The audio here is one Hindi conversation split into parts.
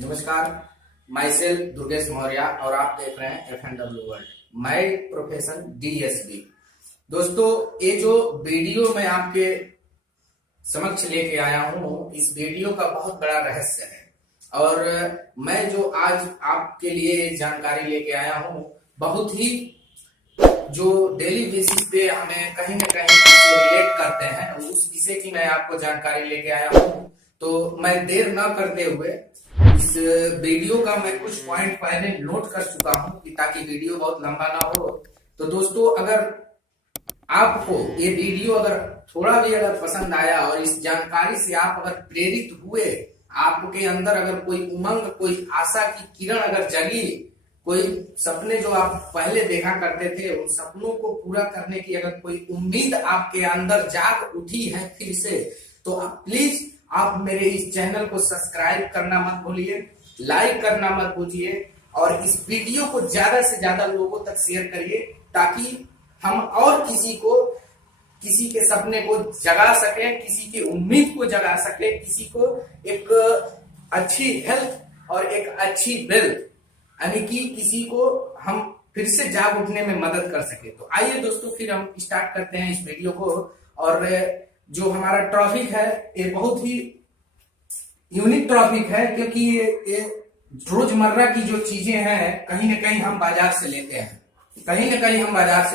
नमस्कार, माई सेल्फ दुर्गेश मौर्य और आप देख रहे हैं FNW world. My profession DSB। दोस्तों, ये जो वीडियो मैं आपके समक्ष लेके आया हूँ, इस वीडियो का बहुत बड़ा रहस्य है और मैं जो आज आपके लिए जानकारी लेके आया हूँ, बहुत ही जो डेली बेसिस पे हमें कहीं ना कहीं रिलेट करते हैं, उस विषय की मैं आपको जानकारी लेके आया हूँ। तो मैं देर न करते हुए इस वीडियो का मैं कुछ पॉइंट पहले नोट कर चुका हूँ कि ताकि वीडियो बहुत लंबा ना हो। तो दोस्तों, अगर आपको ये वीडियो अगर थोड़ा भी अगर पसंद आया और इस जानकारी से आप अगर प्रेरित हुए, आपके अंदर अगर कोई उमंग, कोई आशा की किरण अगर जगी, कोई सपने जो आप पहले देखा करते थे उन सपनों को पूरा करने की अगर कोई उम्मीद आपके अंदर जाग उठी है फिर से, तो आप प्लीज आप मेरे इस चैनल को सब्सक्राइब करना मत भूलिए, लाइक करना मत भूलिए और इस वीडियो को ज्यादा से ज्यादा लोगों तक शेयर करिए ताकि हम और किसी के सपने को जगा सके, किसी की उम्मीद को जगा सके, किसी को एक अच्छी हेल्थ और एक अच्छी वेल्थ, यानी कि किसी को हम फिर से जाग उठने में मदद कर सके। तो आइए दोस्तों, फिर हम स्टार्ट करते हैं इस वीडियो को। और जो हमारा टॉपिक है ये बहुत ही यूनिक टॉपिक है, क्योंकि ये रोजमर्रा की जो चीजें हैं कहीं ना कहीं हम बाजार से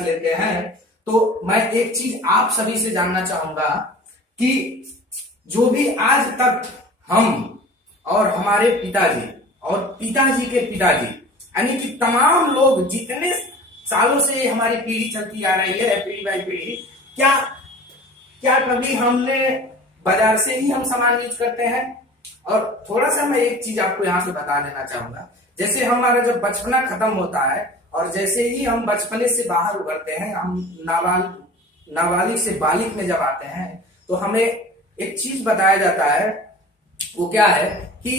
लेते हैं। तो मैं एक चीज आप सभी से जानना चाहूंगा कि जो भी आज तक हम और हमारे पिताजी और पिताजी के पिताजी, यानी कि तमाम लोग, जितने सालों से हमारी पीढ़ी चलती आ रही है, पीढ़ी बाई पीढ़ी, क्या कभी हमने बाजार से ही हम सामान यूज करते हैं? और थोड़ा सा मैं एक चीज आपको यहाँ से बता देना चाहूंगा। जैसे हमारा जब बचपना खत्म होता है और जैसे ही हम बचपने से बाहर उभरते हैं, हम नाबालिग से बालिग में जब आते हैं, तो हमें एक चीज बताया जाता है। वो क्या है कि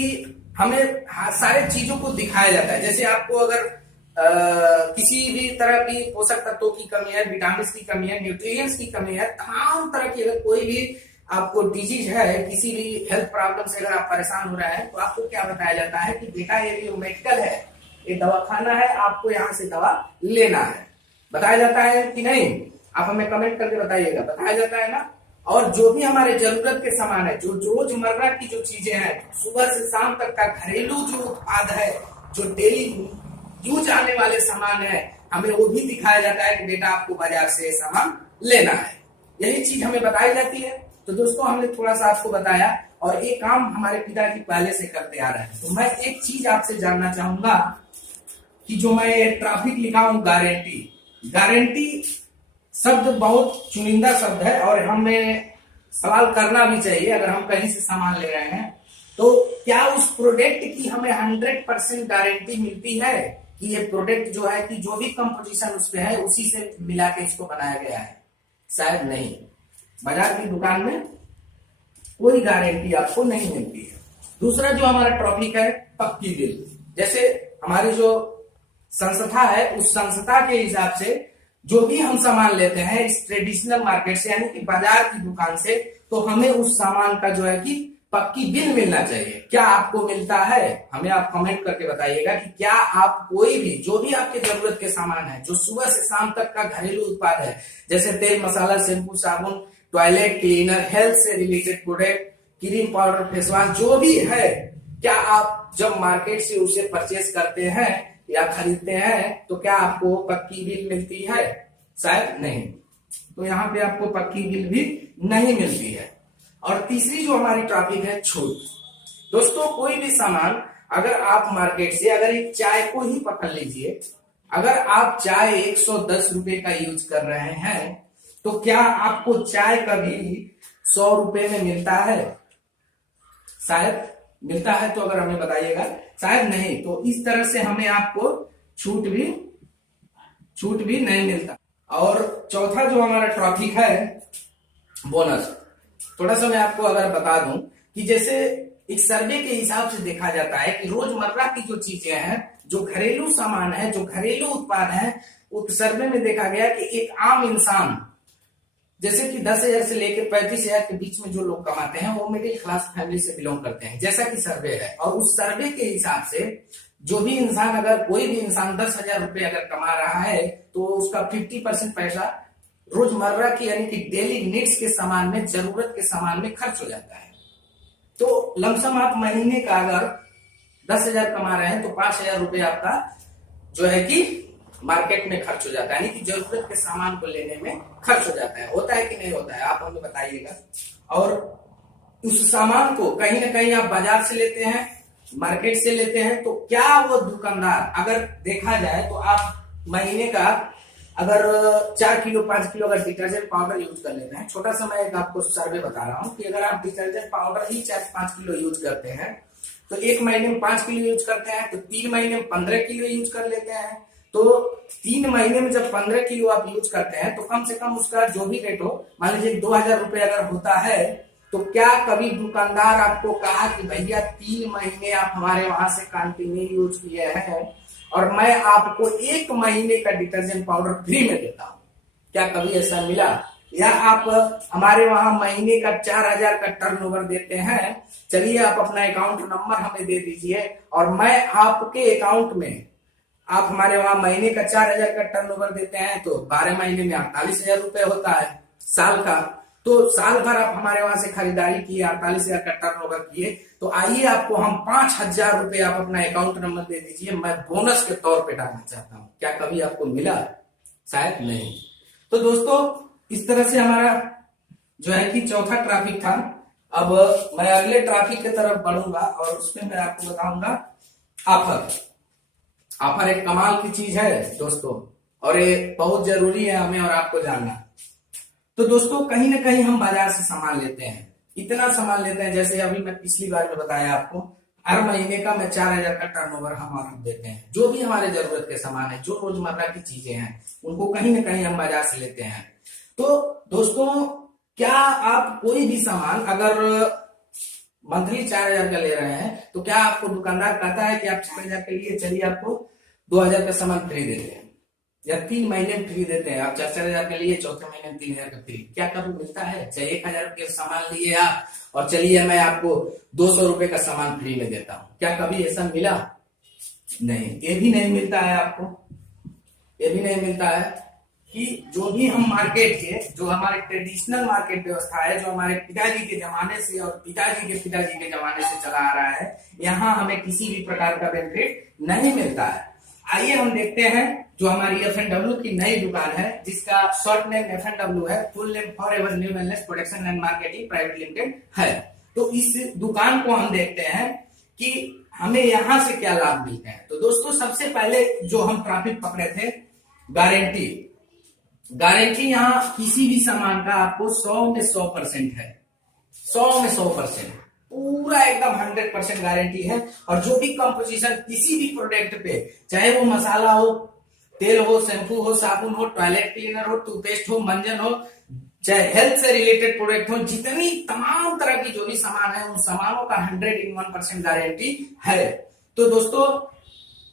हमें सारे चीजों को दिखाया जाता है। जैसे आपको अगर किसी भी तरह की पोषक तत्वों की कमी है, विटामिन की कमी है, न्यूट्रिएंट्स की कमी है, तमाम तरह की अगर कोई भी आपको डिजीज है, किसी भी हेल्थ प्रॉब्लम से अगर आप परेशान हो रहे हैं, तो आपको क्या बताया जाता है कि बेटा ये मेडिकल है, ये दवाखाना है, आपको यहाँ से दवा लेना है। बताया जाता है कि नहीं? आप हमें कमेंट करके बताइएगा। बताया जाता है ना। और जो भी हमारे जरूरत के सामान है, जो रोजमर्रा की जो चीजें हैं, सुबह से शाम तक का घरेलू जो उत्पाद है, जो डेली यूज आने वाले सामान है, हमें वो भी दिखाया जाता है कि बेटा आपको बाजार से सामान लेना है। यही चीज हमें बताई जाती है। तो दोस्तों, हमने थोड़ा सा आपको बताया और ये काम हमारे पिताजी पहले से करते आ रहे हैं। तो मैं एक चीज आपसे जानना चाहूंगा कि जो मैं ट्रैफिक लिखा हूं, गारंटी शब्द बहुत चुनिंदा शब्द है और हमें सवाल करना भी चाहिए। अगर हम कहीं से सामान ले रहे हैं तो क्या उस प्रोडक्ट की हमें 100% गारंटी मिलती है कि ये प्रोडक्ट जो है कि जो भी कंपोजिशन उस पे है उसी से मिला के इसको बनाया गया है? शायद नहीं। बाजार की दुकान में कोई गारंटी आपको नहीं मिलती है। दूसरा जो हमारा टॉपिक है, पक्की बिल। जैसे हमारी जो संस्था है, उस संस्था के हिसाब से जो भी हम सामान लेते हैं इस ट्रेडिशनल मार्केट से, यानी कि बाजार की दुकान से, तो हमें उस सामान का जो है कि पक्की बिल मिलना चाहिए। क्या आपको मिलता है? हमें आप कमेंट करके बताइएगा कि क्या आप कोई भी, जो भी आपके जरूरत के सामान है, जो सुबह से शाम तक का घरेलू उत्पाद है, जैसे तेल, मसाला, शैम्पू, साबुन, टॉयलेट क्लीनर, हेल्थ से related product, cream, powder, face wash, जो भी है, क्या आप जब मार्केट से उसे परचेस करते हैं या खरीदते हैं तो क्या आपको पक्की बिल मिलती है? शायद नहीं। तो यहाँ पे आपको पक्की बिल भी नहीं मिलती है। और तीसरी जो हमारी टॉपिक है, छूट। दोस्तों, कोई भी सामान अगर आप मार्केट से, अगर एक चाय को ही पकड़ लीजिए, अगर आप चाय 110 रुपए का यूज कर रहे हैं तो क्या आपको चाय कभी 100 रुपए में मिलता है? शायद मिलता है तो अगर हमें बताइएगा। शायद नहीं। तो इस तरह से हमें आपको छूट भी नहीं मिलता। और चौथा जो हमारा टॉपिक है, बोनस। थोड़ा सा मैं आपको अगर बता दूं कि जैसे एक सर्वे के हिसाब से देखा जाता है कि रोजमर्रा की जो चीजें हैं, जो घरेलू सामान है, जो घरेलू उत्पाद है, उस सर्वे में देखा गया कि एक आम इंसान जैसे कि 10,000 से लेकर 35,000 के बीच में जो लोग कमाते हैं वो मिडिल क्लास फैमिली से बिलोंग करते हैं, जैसा कि सर्वे है। और उस सर्वे के हिसाब से जो भी इंसान, अगर कोई भी इंसान 10,000 रुपये अगर कमा रहा है तो उसका 50% पैसा रोजमर्रा की यानी कि डेली नीड्स के सामान में, जरूरत के सामान में खर्च हो जाता है। तो लमसम आप महीने का अगर 10,000 कमा रहे हैं तो 5,000 रुपये आपका जो है कि मार्केट में खर्च हो जाता है, यानी कि जरूरत के सामान को लेने में खर्च हो जाता है। होता है कि नहीं होता है, आप हमें बताइएगा। और उस सामान को कहीं ना कहीं आप बाजार से लेते हैं, मार्केट से लेते हैं, तो क्या वो दुकानदार, अगर देखा जाए तो आप महीने का अगर 4 किलो 5 किलो अगर डिटर्जेंट पाउडर यूज कर लेते हैं, छोटा सा मैं एक आपको सर्वे बता रहा हूं कि अगर आप डिटर्जेंट पाउडर ही 4-5 किलो यूज करते हैं तो एक महीने में 5 किलो यूज करते हैं, तो 3 महीने में 15 किलो यूज कर लेते हैं। तो 3 महीने में जब 15 किलो आप यूज करते हैं तो कम से कम उसका जो भी रेट हो, मान लीजिए 2,000 रुपये अगर होता है, तो क्या कभी दुकानदार आपको कहा कि भैया 3 महीने आप हमारे वहां से कंटिन्यू यूज किए हैं और मैं आपको 1 महीने का डिटर्जेंट पाउडर फ्री में देता हूं? क्या कभी ऐसा मिला? या आप हमारे वहां महीने का 4,000 का टर्नओवर देते हैं, चलिए आप अपना अकाउंट नंबर हमें दे दीजिए और मैं आपके अकाउंट में, आप हमारे वहां महीने का 4,000 का टर्नओवर देते हैं तो 12 महीने में 48,000 रुपए होता है साल का। तो साल भर आप हमारे वहां से खरीदारी किए, 48,000 का टर्नओवर किए, तो आइए आपको हम 5,000 रुपए आप अपना अकाउंट नंबर दे दीजिए, मैं बोनस के तौर पे डालना चाहता हूं। क्या कभी आपको मिला? शायद नहीं। तो दोस्तों इस तरह से हमारा जो है कि चौथा ट्रैफिक था। अब मैं अगले ट्रैफिक की तरफ बढ़ूंगा और उसमें मैं आपको बताऊंगा ऑफर। ऑफर एक कमाल की चीज है दोस्तों, और ये बहुत जरूरी है हमें और आपको जानना। तो दोस्तों कहीं ना कहीं हम बाजार से सामान लेते हैं, इतना सामान लेते हैं, जैसे अभी मैं पिछली बार में बताया आपको, हर महीने का मैं 4,000 का टर्नओवर हम आपको देते हैं। जो भी हमारे जरूरत के सामान है, जो रोजमर्रा की चीजें हैं, उनको कहीं ना कहीं हम बाजार से लेते हैं। तो दोस्तों क्या आप कोई भी सामान अगर मंथली 4,000 का ले रहे हैं तो क्या आपको दुकानदार कहता है कि आप 4,000 के लिए चलिए आपको 2,000 का सामान फ्री देते हैं या 3 महीने में फ्री देते हैं, आप 4,000 के लिए चौथे महीने में 3,000 का फ्री? क्या कभी मिलता है? चाहे 1,000 के सामान लिए आप और चलिए मैं आपको 200 रुपए का सामान फ्री में देता हूं, क्या कभी ऐसा मिला? नहीं, ये भी नहीं मिलता है आपको। ये भी नहीं मिलता है कि जो भी हम मार्केट के, जो हमारे ट्रेडिशनल मार्केट व्यवस्था है, जो हमारे पिताजी के जमाने से और पिताजी के जमाने से चला आ रहा है, यहाँ हमें किसी भी प्रकार का बेनिफिट नहीं मिलता है। आइए हम देखते हैं जो हमारी F&W की नई दुकान है, जिसका शॉर्ट नेम F&W है, full name forever new wellness production and marketing private limited है। तो इस दुकान को हम देखते हैं कि हमें यहाँ से क्या लाभ मिलते हैं। तो दोस्तों सबसे पहले जो हम ट्रैफिक पकड़े थे, गारंटी यहाँ किसी भी सामान का आपको 100 में 100% है, 100 में 100%, पूरा एकदम 100% गारंटी है। और जो भी कंपोजिशन किसी भी प्रोडक्ट पे, चाहे वो मसाला हो, तेल हो, शैम्पू हो, साबुन हो, टॉयलेट क्लीनर हो, टूथपेस्ट हो, मंजन हो, चाहे हेल्थ से रिलेटेड प्रोडक्ट हो, जितनी तमाम तरह की जो भी सामान है, उन सामानों का 101% गारंटी है। तो दोस्तों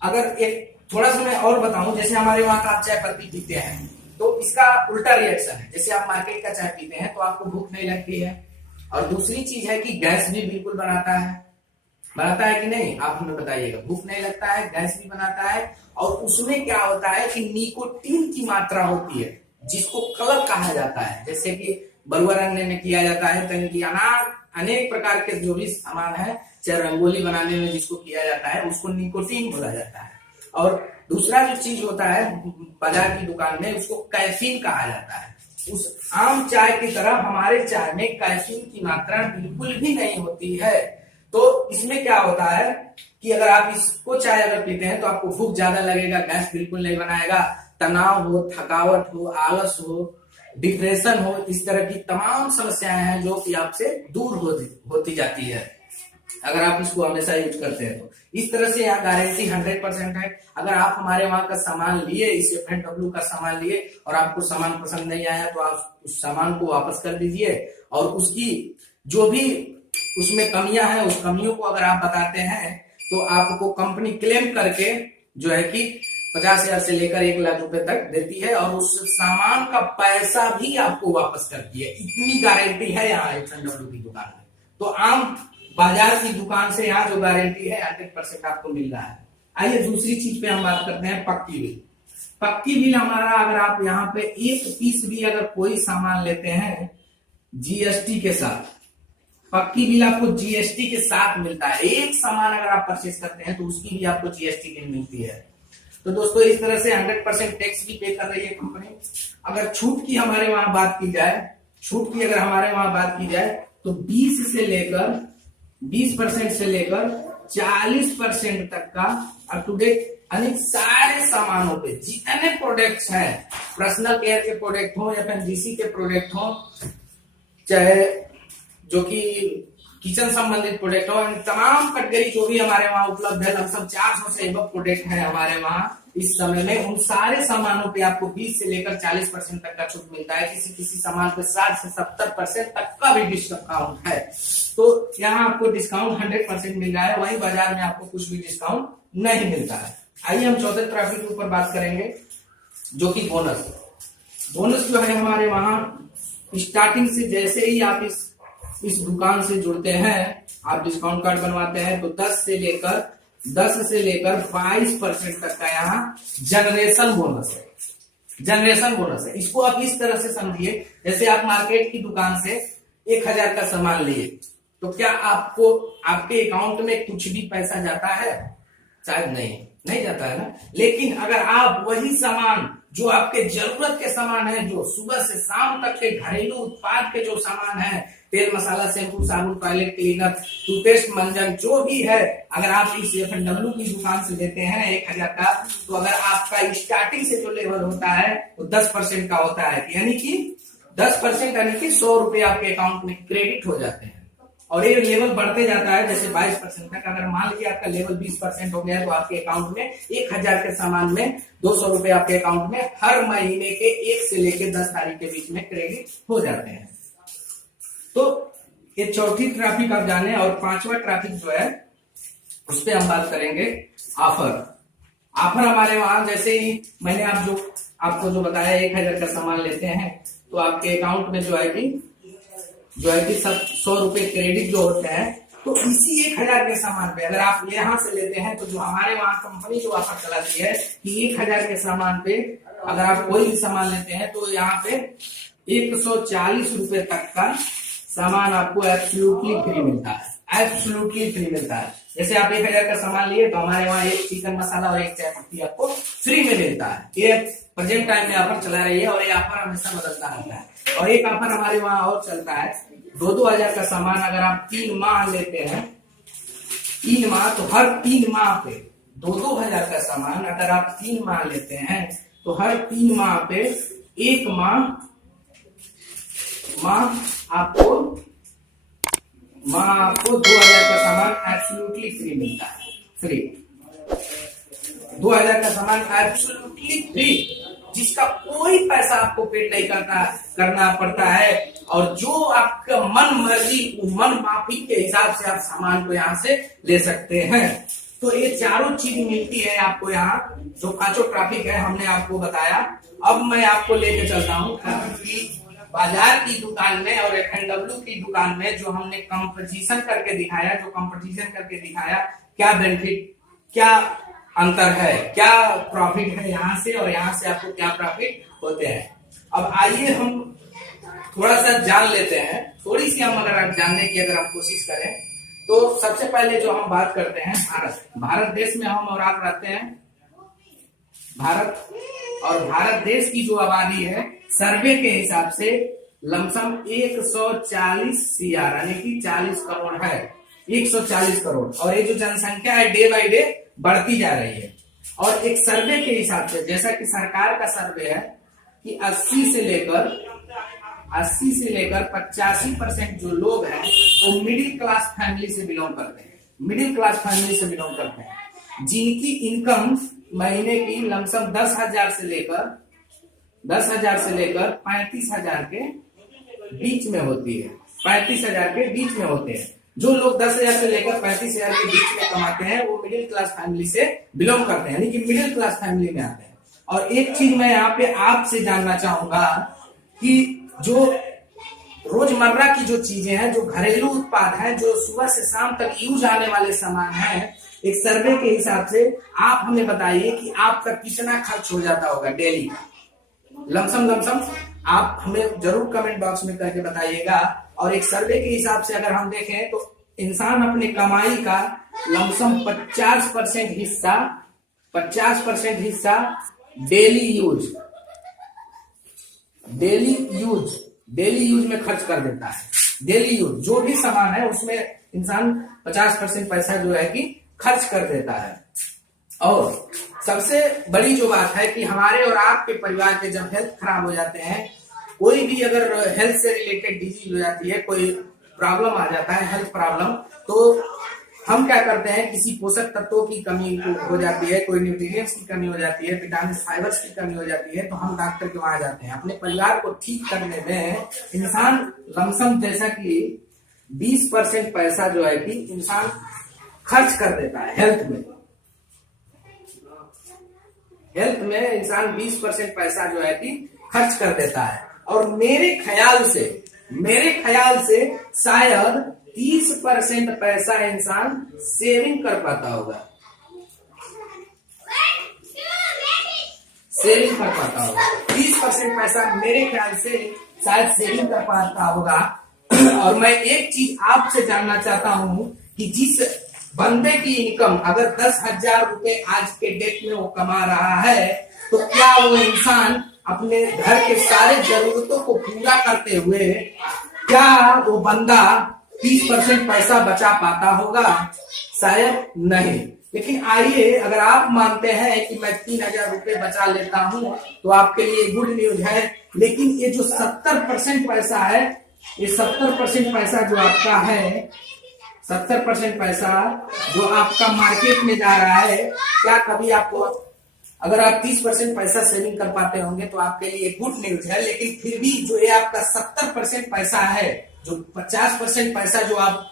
अगर एक थोड़ा सा मैं और बताऊं, जैसे हमारे वहां का आप चाय पत्ती पीते हैं तो इसका उल्टा रिएक्शन है। जैसे आप मार्केट का चाय पीते हैं तो आपको भूख नहीं लगती है, और दूसरी चीज है कि गैस भी बिल्कुल बनाता है कि नहीं? आप हमें बताइएगा। भूख नहीं लगता है, गैस भी बनाता है, और उसमें क्या होता है कि निकोटीन की मात्रा होती है, जिसको कलर कहा जाता है। जैसे कि बलुआ रंगने में किया जाता है, कहीं की अनेक प्रकार के जो भी सामान है, चाहे रंगोली बनाने में जिसको किया जाता है, उसको निकोटीन बोला जाता है। और दूसरा जो चीज होता है बाजार की दुकान में, उसको कैफीन कहा जाता है। उस आम चाय की तरह हमारे चाय में कैफीन की मात्रा बिल्कुल भी नहीं होती है। तो इसमें क्या होता है कि अगर आप इसको चाय अगर पीते हैं तो आपको भूख ज्यादा लगेगा, गैस बिल्कुल नहीं बनाएगा, तनाव हो, थकावट हो, आलस हो, डिप्रेशन हो, इस तरह की तमाम समस्याएं हैं जो कि आपसे दूर होती जाती है अगर आप इसको हमेशा यूज करते हैं। तो इस तरह से यहाँ गारंटी 100% है। अगर आप हमारे वहां का सामान लिए, इस F&W का सामान लिए और आपको सामान पसंद नहीं आया तो आप उस सामान को वापस कर दीजिए, और उसकी जो भी उसमें कमियां हैं, उस कमियों को अगर आप बताते हैं तो आपको कंपनी क्लेम करके जो है कि 50,000 से लेकर 1 लाख रुपए तक देती है और उस सामान का पैसा भी आपको वापस करती है। इतनी गारंटी है यहाँ H&W की दुकान में। तो आम बाजार की दुकान से यहाँ जो गारंटी है 100% आपको मिल रहा है। आइए दूसरी चीज पे हम बात करते हैं, पक्की बिल। पक्की बिल हमारा, अगर आप यहाँ पे एक पीस भी अगर कोई सामान लेते हैं जीएसटी के साथ, पक्की बिल आपको जीएसटी के साथ मिलता है। एक सामान अगर आप परचेज करते हैं तो उसकी भी आपको जीएसटी बिल मिलती है। तो दोस्तों इस तरह से 100% टैक्स भी पे कर रही है कंपनी। अगर छूट की हमारे वहां बात की जाए, छूट की अगर हमारे वहां बात की जाए तो 20% से लेकर 40% तक का अप टू डेट यानी सारे सामानों पे जितने प्रोडक्ट्स हैं, पर्सनल केयर के प्रोडक्ट हो, एफएमजीसी के प्रोडक्ट हो, चाहे जो कि किचन संबंधित प्रोडक्ट हो, तमाम कैटेगरी जो भी हमारे वहां उपलब्ध है, लगभग 400 से एबव प्रोडक्ट है हमारे वहां इस समय में। उन सारे सामानों पे आपको 20 से लेकर 40% तक का छूट मिलता है। किसी सामान पे 60 से 70% तक का भी डिस्काउंट है। तो यहाँ आपको डिस्काउंट 100% मिल रहा है, वहीं बाजार में आपको कुछ भी डिस्काउंट नहीं मिलता है। आइए हम चौथे ट्रैफिक के ऊपर बात करेंगे, जो कि बोनस। बोनस जो है हमारे वहां स्टार्टिंग से, जैसे ही आप इस दुकान से जुड़ते हैं, आप डिस्काउंट कार्ड बनवाते हैं, तो 10 से लेकर 22% तक का यहाँ जनरेशन बोनस है। जनरेशन बोनस है। इसको आप इस तरह से समझिए, जैसे आप मार्केट की दुकान से 1000 का सामान लिए, तो क्या आपको आपके अकाउंट में कुछ भी पैसा जाता है? शायद नहीं जाता है ना। लेकिन अगर आप वही सामान, जो आपके जरूरत के सामान है, जो सुबह से शाम तक के घरेलू उत्पाद के जो सामान है, तेल मसाला, शैम्पू, साबुन, टॉयलेट क्लीनर, टूथपेस्ट, मंजन, जो भी है, अगर आप इस F&W की दुकान से लेते हैं 1000 का, तो अगर आपका स्टार्टिंग से जो लेवल होता है वो 10% का होता है, यानी कि 10% यानी कि 100 रुपए आपके अकाउंट में क्रेडिट हो जाते हैं। और ये लेवल बढ़ते जाता है, जैसे 22% तक। अगर मान लीजिए आपका लेवल 20% हो गया, तो आपके अकाउंट में 1000 के सामान में 200 रुपए आपके अकाउंट में हर महीने के 1 से लेकर 10 तारीख के बीच में क्रेडिट हो जाते हैं। तो ये चौथी ट्रैफिक आप जाने। और पांचवा ट्रैफिक जो है उस पर हम बात करेंगे ऑफर। ऑफर हमारे वहां, जैसे ही मैंने आपको जो बताया 1000 का सामान लेते हैं, तो आपके अकाउंट में जो है कि 100 रुपए क्रेडिट जो होते हैं, तो इसी 1000 के सामान पे अगर आप यहाँ से लेते हैं, तो जो हमारे वहां कंपनी जो ऑफर चलाती है कि 1000 के सामान पे अगर आप कोई भी सामान लेते हैं, तो यहाँ पे 140 रुपए तक का सामान आपको एब्सोल्युटली फ्री मिलता है। एब्सोल्युटली फ्री मिलता है। जैसे आप 1000 का सामान लिए, तो हमारे वहां एक चिकन मसाला और एक चाय पत्ती आपको फ्री में मिलता है। ये प्रेजेंट टाइम में ऑफर चला रही है और ये ऑफर हमेशा बदलता रहता है। और एक ऑफर हमारे वहां और चलता है, 2-2000 का सामान अगर आप 3 माह लेते हैं, 3 माह, तो हर 3 माह पे 2-2000 का सामान अगर आप 3 माह लेते हैं, तो हर 3 माह पे 1 माह आपको 2000 का सामान एब्सोल्युटली फ्री मिलता है। फ्री 2000 का सामान एब्सोल्युटली फ्री, जिसका कोई पैसा आपको पेड नहीं करना पड़ता है। और जो आपका मन मर्जी, मन माफी के हिसाब से आप सामान को यहाँ से ले सकते हैं। तो ये चारों चीज मिलती है आपको यहाँ। जो पांचों ट्रैफिक है हमने आपको बताया। अब मैं आपको लेके चलता हूँ कि बाजार की दुकान में और F&W की दुकान में जो हमने कंपटीशन करके दिखाया, क्या बेनिफिट, क्या अंतर है, क्या प्रॉफिट है यहाँ से, और यहाँ से आपको क्या प्रॉफिट होते हैं। अब आइए हम थोड़ा सा जान लेते हैं। थोड़ी सी हम अगर जानने की अगर हम कोशिश करें, तो सबसे पहले जो हम बात करते हैं भारत देश में हम और आप रहते हैं। भारत देश की जो आबादी है, सर्वे के हिसाब से लमसम 140 CR यानी कि 40 करोड़ है। 140 करोड़। और ये जो जनसंख्या है डे बाय डे बढ़ती जा रही है। और एक सर्वे के हिसाब से, जैसा कि सरकार का सर्वे है कि 80 से लेकर 85% जो लोग हैं वो मिडिल क्लास फैमिली से बिलोंग करते हैं। जिनकी इनकम महीने की लमसम 10,000 से लेकर 35,000 के बीच में होती है। 35,000 के बीच में होते हैं। जो लोग 10,000 से लेकर 35,000 के बीच में कमाते हैं वो मिडिल क्लास फैमिली से बिलोंग करते हैं, यानी कि मिडिल क्लास फैमिली में आते हैं। और एक चीज मैं यहाँ पे आपसे जानना चाहूंगा कि जो रोजमर्रा की जो चीजें हैं, जो घरेलू उत्पाद हैं, जो सुबह से शाम तक यूज आने वाले सामान हैं, एक सर्वे के हिसाब से आप हमें बताइए कि आपका कितना खर्च हो जाता होगा डेली का, लमसम आप हमें जरूर कमेंट बॉक्स में करके बताइएगा। और एक सर्वे के हिसाब से अगर हम देखें तो इंसान अपने कमाई का लमसम 50% हिस्सा डेली यूज में खर्च कर देता है। डेली यूज जो भी सामान है उसमें इंसान 50% पैसा जो है कि खर्च कर देता है। और सबसे बड़ी जो बात है कि हमारे और आपके परिवार के जब हेल्थ खराब हो जाते हैं, कोई भी अगर हेल्थ से रिलेटेड डिजीज हो जाती है, कोई प्रॉब्लम आ जाता है, हेल्थ प्रॉब्लम, तो हम क्या करते हैं, किसी पोषक तत्वों की कमी हो जाती है, कोई न्यूट्रिएंट्स की कमी हो जाती है, विटामिन फाइबर्स की कमी हो जाती है, तो हम डॉक्टर के वहां जाते हैं। अपने परिवार को ठीक करने में इंसान लमसम जैसा कि 20% पैसा जो है कि इंसान खर्च कर देता है हेल्थ में इंसान 20% पैसा जो है कि खर्च कर देता है। और मेरे ख्याल से शायद 30% पैसा इंसान सेविंग कर पाता होगा, 30% पैसा मेरे ख्याल से शायद सेविंग कर पाता होगा। और मैं एक चीज आपसे जानना चाहता हूं कि जिस बंदे की इनकम अगर 10,000 रुपए आज के डेट में वो कमा रहा है, तो क्या वो इंसान अपने घर के सारे जरूरतों को पूरा करते हुए क्या वो बंदा 30% पैसा बचा पाता होगा? शायद नहीं। लेकिन आइए, अगर आप मानते हैं कि मैं 3,000 रुपए बचा लेता हूं तो आपके लिए गुड न्यूज है। लेकिन ये जो 70% पैसा है, ये 70% पैसा जो आपका है, 70% पैसा जो आपका मार्केट में जा रहा है, क्या कभी आपको, अगर आप 30% पैसा सेविंग कर पाते होंगे तो आपके लिए गुड न्यूज है। लेकिन फिर भी जो ये आपका 70% पैसा है, जो 50% पैसा जो आप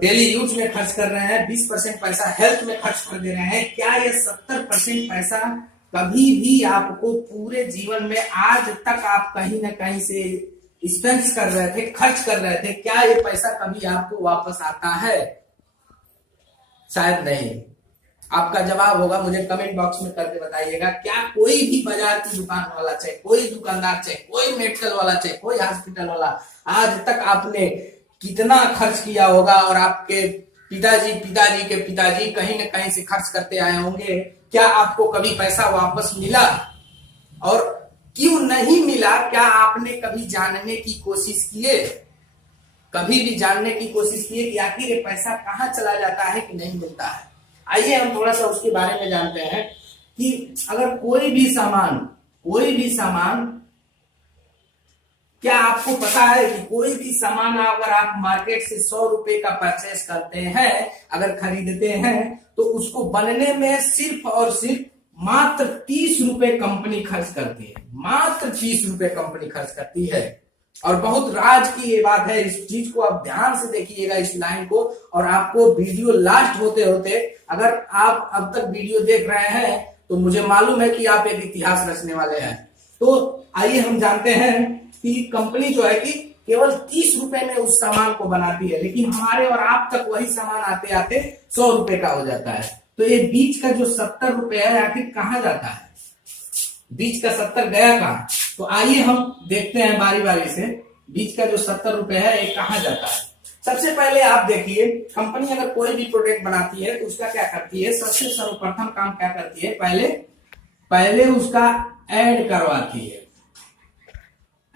डेली यूज में खर्च कर रहे हैं, 20% पैसा हेल्थ में खर्च कर दे रहे हैं, क्या ये 70% पैसा कभी भी आपको पूरे जीवन में आज तक आप कहीं ना कहीं से स्पेंड कर रहे थे, खर्च कर रहे थे, क्या ये पैसा कभी आपको वापस आता है? शायद नहीं। आपका जवाब होगा, मुझे कमेंट बॉक्स में करके बताइएगा। क्या कोई भी बाजार की दुकान वाला, चाहे कोई दुकानदार, चाहे कोई मेडिकल वाला, चाहे कोई हॉस्पिटल वाला, आज तक आपने कितना खर्च किया होगा और आपके पिताजी के पिताजी कहीं न कहीं से खर्च करते आए होंगे, क्या आपको कभी पैसा वापस मिला? और क्यों नहीं मिला? क्या आपने कभी जानने की कोशिश किए? कभी भी जानने की कोशिश किए कि आखिर ये पैसा कहाँ चला जाता है कि नहीं मिलता है? आइए हम थोड़ा सा उसके बारे में जानते हैं कि अगर कोई भी सामान, क्या आपको पता है कि कोई भी सामान अगर आप मार्केट से 100 रुपए का परचेस करते हैं, अगर खरीदते हैं, तो उसको बनने में सिर्फ और सिर्फ मात्र 30 रुपए कंपनी खर्च करती है, मात्र 30 रुपए कंपनी खर्च करती है। और बहुत राज की ये बात है, इस चीज को आप ध्यान से देखिएगा, इस लाइन को, और आपको वीडियो लास्ट होते होते, अगर आप अब तक वीडियो देख रहे हैं तो मुझे मालूम है कि आप एक इतिहास रचने वाले हैं। तो आइए हम जानते हैं कि कंपनी जो है कि केवल 30 रुपए में उस सामान को बनाती है, लेकिन हमारे और आप तक वही सामान आते आते 100 रुपए का हो जाता है। तो ये बीच का जो 70 रुपए है, आखिर कहाँ जाता है? बीच का 70 गया कहाँ? तो आइए हम देखते हैं बारी बारी से, बीच का जो 70 रुपए है ये कहाँ जाता है। सबसे पहले आप देखिए, कंपनी अगर कोई भी प्रोडक्ट बनाती है तो उसका क्या करती है, सबसे सर्वप्रथम काम क्या करती है, पहले उसका ऐड करवाती है।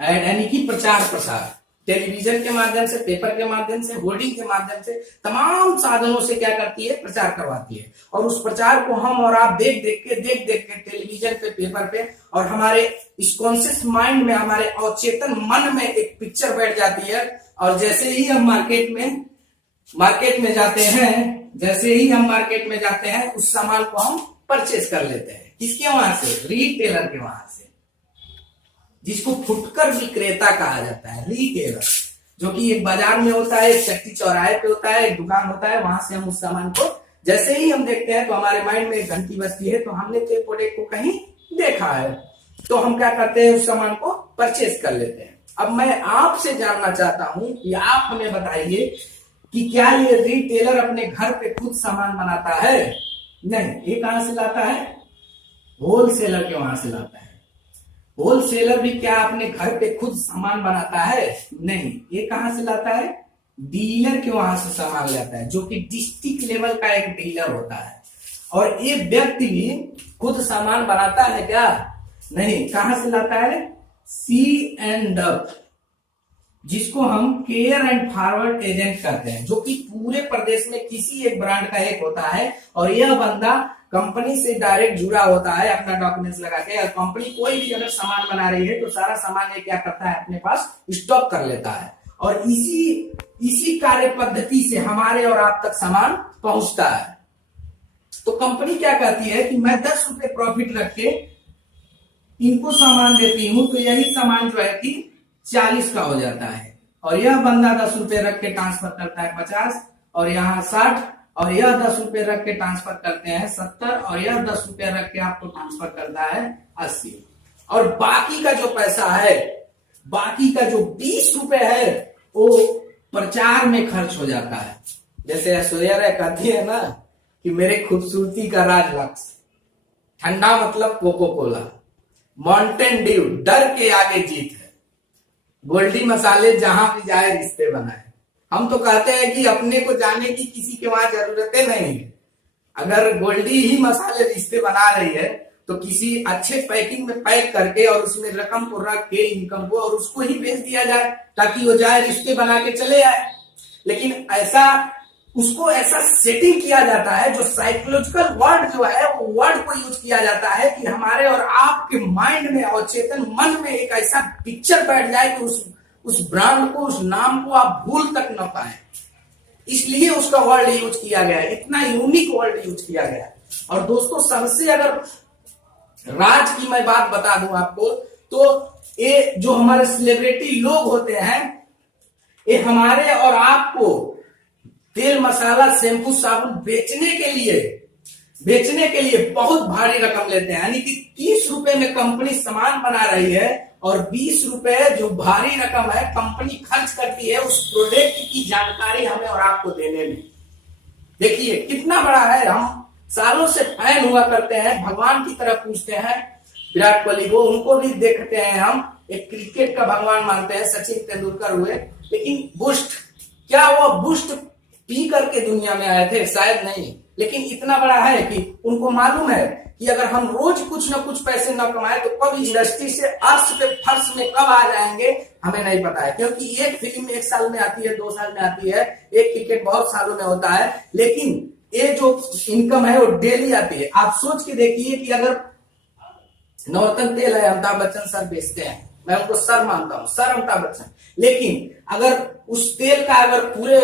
ऐड यानी कि प्रचार प्रसार, टेलीविजन के माध्यम से, पेपर के माध्यम से, होर्डिंग के माध्यम से, तमाम साधनों से क्या करती है, प्रचार करवाती है। और उस प्रचार को हम और आप देख देख के टेलीविजन पे, पेपर पे, और हमारे इस कॉन्शियस माइंड में, हमारे अवचेतन मन में एक पिक्चर बैठ जाती है। और जैसे ही हम मार्केट में जाते हैं, उस सामान को हम परचेज कर लेते हैं। किसके वहां से? रिटेलर के वहां से, जिसको फुटकर विक्रेता कहा जाता है, रिटेलर। जो कि एक बाजार में होता है, एक चक्की चौराहे पे होता है, एक दुकान होता है, वहां से हम उस सामान को जैसे ही हम देखते हैं तो हमारे माइंड में एक घंटी बजती है, तो हमने तो प्रोडक्ट को कहीं देखा है, तो हम क्या करते हैं, उस सामान को परचेज कर लेते हैं। अब मैं आपसे जानना चाहता हूं कि आप हमें बताइए कि क्या ये रिटेलर अपने घर पे खुद सामान बनाता है? नहीं। ये कहां से लाता है? होलसेलर के वहां से लाता है। होलसेलर भी क्या अपने घर पे खुद सामान बनाता है? नहीं। ये कहां से लाता है? डीलर के वहां से सामान लाता है, जो कि डिस्ट्रिक्ट लेवल का एक डीलर होता है। और ये व्यक्ति भी खुद सामान बनाता है क्या? नहीं। कहां से लाता है? C&F, जिसको हम केयर एंड फॉरवर्ड एजेंट कहते हैं, जो कि पूरे प्रदेश में किसी एक ब्रांड का एक होता है, और यह बंदा कंपनी से डायरेक्ट जुड़ा होता है अपना डॉक्यूमेंट्स लगा के। और कंपनी कोई भी अगर सामान बना रही है तो सारा सामान ये क्या करता है, अपने पास स्टॉक कर लेता है, और इसी कार्य पद्धति से हमारे और आप तक सामान पहुंचता है। तो कंपनी क्या कहती है कि मैं 10 रुपए प्रॉफिट रख के इनको सामान देती हूं, तो यही सामान जो है कि 40 का हो जाता है, और यह बंदा 10 रुपए रख के ट्रांसफर करता है 50, और यहाँ 60, और यह 10 रुपए रख के ट्रांसफर करते हैं 70, और यह 10 रुपए रख के आपको ट्रांसफर करता है 80, और बाकी का जो पैसा है, बाकी का जो 20 रुपए है, वो प्रचार में खर्च हो जाता है। जैसे ऐश्वर्या कहती है ना कि मेरे खूबसूरती का राज लक्ष्य, ठंडा मतलब कोको कोला, माउंटेन ड्यू डर के आगे जीत है, गोल्डी मसाले जहां भी जाए रिश्ते बनाए। हम तो कहते हैं कि अपने को जाने की किसी के वहां जरूरतें नहीं है। अगर गोल्डी ही मसाले रिश्ते बना रही है तो किसी अच्छे पैकिंग में पैक करके और उसमें रकम को रख के, इनकम को, और उसको ही भेज दिया जाए ताकि वो जाए रिश्ते बना के चले आए। लेकिन उसको ऐसा सेटिंग किया जाता है, जो साइकोलॉजिकल वर्ड जो है वो वर्ड को यूज किया जाता है कि हमारे और आपके माइंड में और चेतन मन में एक ऐसा पिक्चर बैठ जाए कि उस ब्रांड को, उस नाम को आप भूल तक न पाए। इसलिए उसका वर्ड यूज किया गया है, इतना यूनिक वर्ड यूज किया गया है। और दोस्तों, सबसे अगर राज की मैं बात बता दूं आपको, तो ये जो हमारे सेलिब्रिटी लोग होते हैं, ये हमारे और आपको तेल मसाला शैम्पू साबुन बेचने के लिए बहुत भारी रकम लेते हैं। यानी कि 30 रुपए में कंपनी सामान बना रही है, और 20 रुपए जो भारी रकम है कंपनी खर्च करती है उस प्रोडक्ट की जानकारी हमें और आपको देने में। देखिए कितना बड़ा है। हम सालों से फैन हुआ करते हैं, भगवान की तरह पूछते हैं विराट कोहली को, उनको भी देखते हैं, हम एक क्रिकेट का भगवान मानते हैं, सचिन तेंदुलकर हुए। लेकिन बूस्ट, क्या वो बूस्ट पी करके दुनिया में आए थे? शायद नहीं। लेकिन इतना बड़ा है कि उनको मालूम है कि अगर हम रोज कुछ ना कुछ पैसे न कमाए तो कब इंडस्ट्री से अर्श पे फर्श में कब आ जाएंगे हमें नहीं पता है। क्योंकि एक फिल्म 1 साल में आती है, 2 साल में आती है, एक क्रिकेट बहुत सालों में होता है, लेकिन ये जो इनकम है वो डेली आती है। आप सोच के देखिए कि अगर नवरत्न तेल है, अमिताभ बच्चन सर बेचते हैं, मैं उनको सर मानता हूं, सर अमिताभ बच्चन, लेकिन अगर उस तेल का अगर पूरे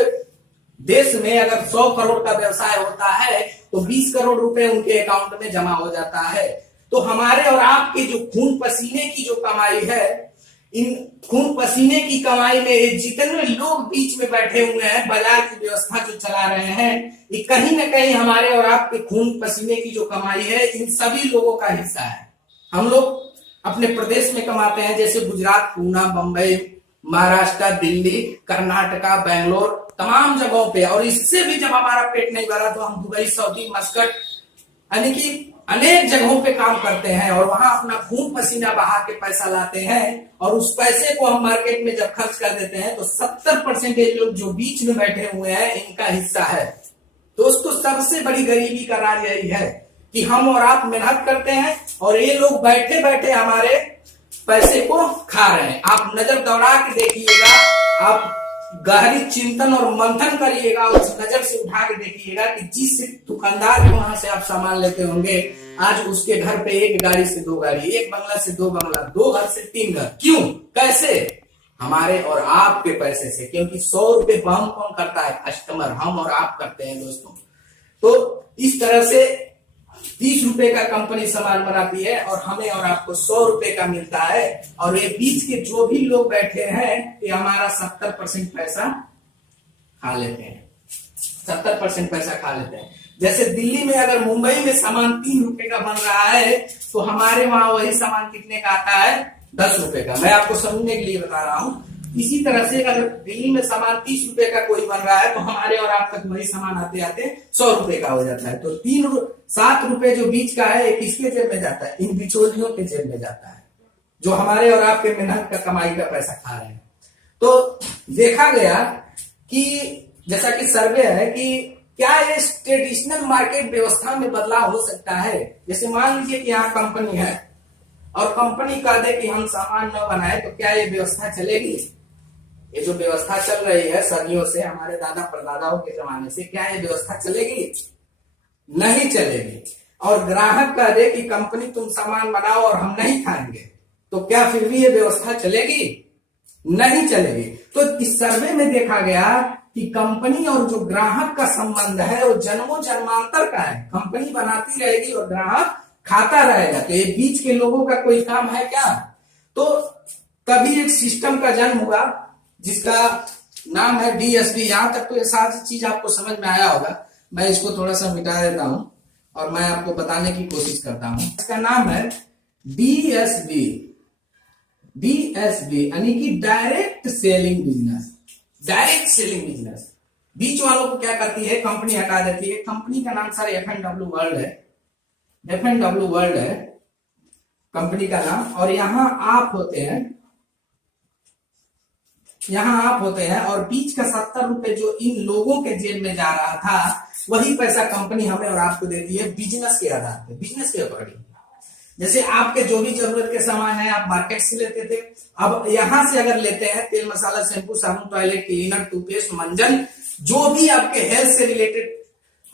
देश में अगर 100 करोड़ का व्यवसाय होता है तो 20 करोड़ रुपए उनके अकाउंट में जमा हो जाता है। तो हमारे और आपके जो खून पसीने की जो कमाई है, इन खून पसीने की कमाई में जितने लोग बीच में बैठे हुए हैं, बाजार की व्यवस्था जो चला रहे हैं, ये कहीं ना कहीं हमारे और आपके खून पसीने की जो कमाई है, इन सभी लोगों का हिस्सा है। हम लोग अपने प्रदेश में कमाते हैं, जैसे गुजरात, पूना, बंबई, महाराष्ट्र, दिल्ली, कर्नाटका, बेंगलोर, तमाम जगहों पे। और इससे भी जब हमारा पेट नहीं भरा तो हम दुबई, सऊदी, मस्कट, यानी कि अनेक जगहों पे काम करते हैं, और वहां अपना खून पसीना बहा के पैसा लाते हैं, और उस पैसे को हम मार्केट में जब खर्च कर देते हैं तो 70% लोग जो बीच में बैठे हुए हैं इनका हिस्सा है। दोस्तों, सबसे बड़ी गरीबी का राज यही है कि हम और आप मेहनत करते हैं और ये लोग बैठे बैठे हमारे पैसे को खा रहे हैं। आप नजर दौड़ा के देखिएगा, आप गहरी चिंतन और मंथन करिएगा, उस नजर से उठा के देखिएगा कि जिस दुकानदार के वहां से आप सामान लेते होंगे, आज उसके घर पे 1 गाड़ी से 2 गाड़ी, 1 बंगला से 2 बंगला, 2 घर से 3 घर। क्यों? कैसे? हमारे और आपके पैसे से। क्योंकि 100 रुपए बम कौन करता है? कस्टमर, हम और आप करते हैं दोस्तों। तो इस तरह से 30 रुपए का कंपनी सामान बनाती है और हमें और आपको 100 रुपए का मिलता है, और ये बीच के जो भी लोग बैठे हैं ये हमारा 70% पैसा खा लेते हैं, 70% पैसा खा लेते हैं। जैसे दिल्ली में अगर मुंबई में सामान 3 रुपए का बन रहा है तो हमारे वहां वही सामान कितने का आता है, 10 रुपए का। मैं आपको समझने के लिए बता रहा हूं। इसी तरह से अगर दिल्ली में सामान 30 रुपए का कोई बन रहा है तो हमारे और आप तक वही सामान आते आते 100 रुपए का हो जाता है। तो 7 रुपए जो बीच का है किसके जेब में जाता है, इन बिचौलियों के जेब में जाता है, जो हमारे और आपके मेहनत का कमाई का पैसा खा रहे हैं। तो देखा गया कि जैसा कि सर्वे है कि क्या ये ट्रेडिशनल मार्केट व्यवस्था में बदलाव हो सकता है। जैसे मान लीजिए कि यहाँ कंपनी है और कंपनी कह दे कि हम सामान न बनाए, तो क्या ये व्यवस्था चलेगी? ये जो व्यवस्था चल रही है सदियों से, हमारे दादा परदादाओं के जमाने से, क्या ये व्यवस्था चलेगी? नहीं चलेगी। और ग्राहक कह दे कि कंपनी तुम सामान बनाओ और हम नहीं खाएंगे, तो क्या फिर भी ये व्यवस्था चलेगी? नहीं चलेगी। तो इस सर्वे में देखा गया कि कंपनी और जो ग्राहक का संबंध है वो जन्मों जन्मांतर का है। कंपनी बनाती रहेगी और ग्राहक खाता रहेगा, तो ये बीच के लोगों का कोई काम है क्या? तो तभी एक सिस्टम का जन्म हुआ जिसका नाम है DSD। यहां तक तो ये सारी चीज आपको समझ में आया होगा। मैं इसको थोड़ा सा मिटा देता हूं और मैं आपको बताने की कोशिश करता हूं। इसका नाम है DSB। DSB यानी कि direct selling business. Direct selling business बीच वालों को क्या करती है, कंपनी हटा देती है। कंपनी का नाम सर F&W वर्ल्ड है, F&W वर्ल्ड है कंपनी का नाम। और यहाँ आप होते हैं, और बीच का 70 रुपए जो इन लोगों के जेब में जा रहा था वही पैसा कंपनी हमें और आपको देती है बिजनेस के आधार पे, बिजनेस के अकॉर्डिंग। जैसे आपके जो भी जरूरत के सामान है आप मार्केट से लेते थे, अब यहां से अगर लेते हैं तेल मसाला शैम्पू साबुन टॉयलेट क्लीनर टूथपेस्ट मंजन, जो भी आपके हेल्थ से रिलेटेड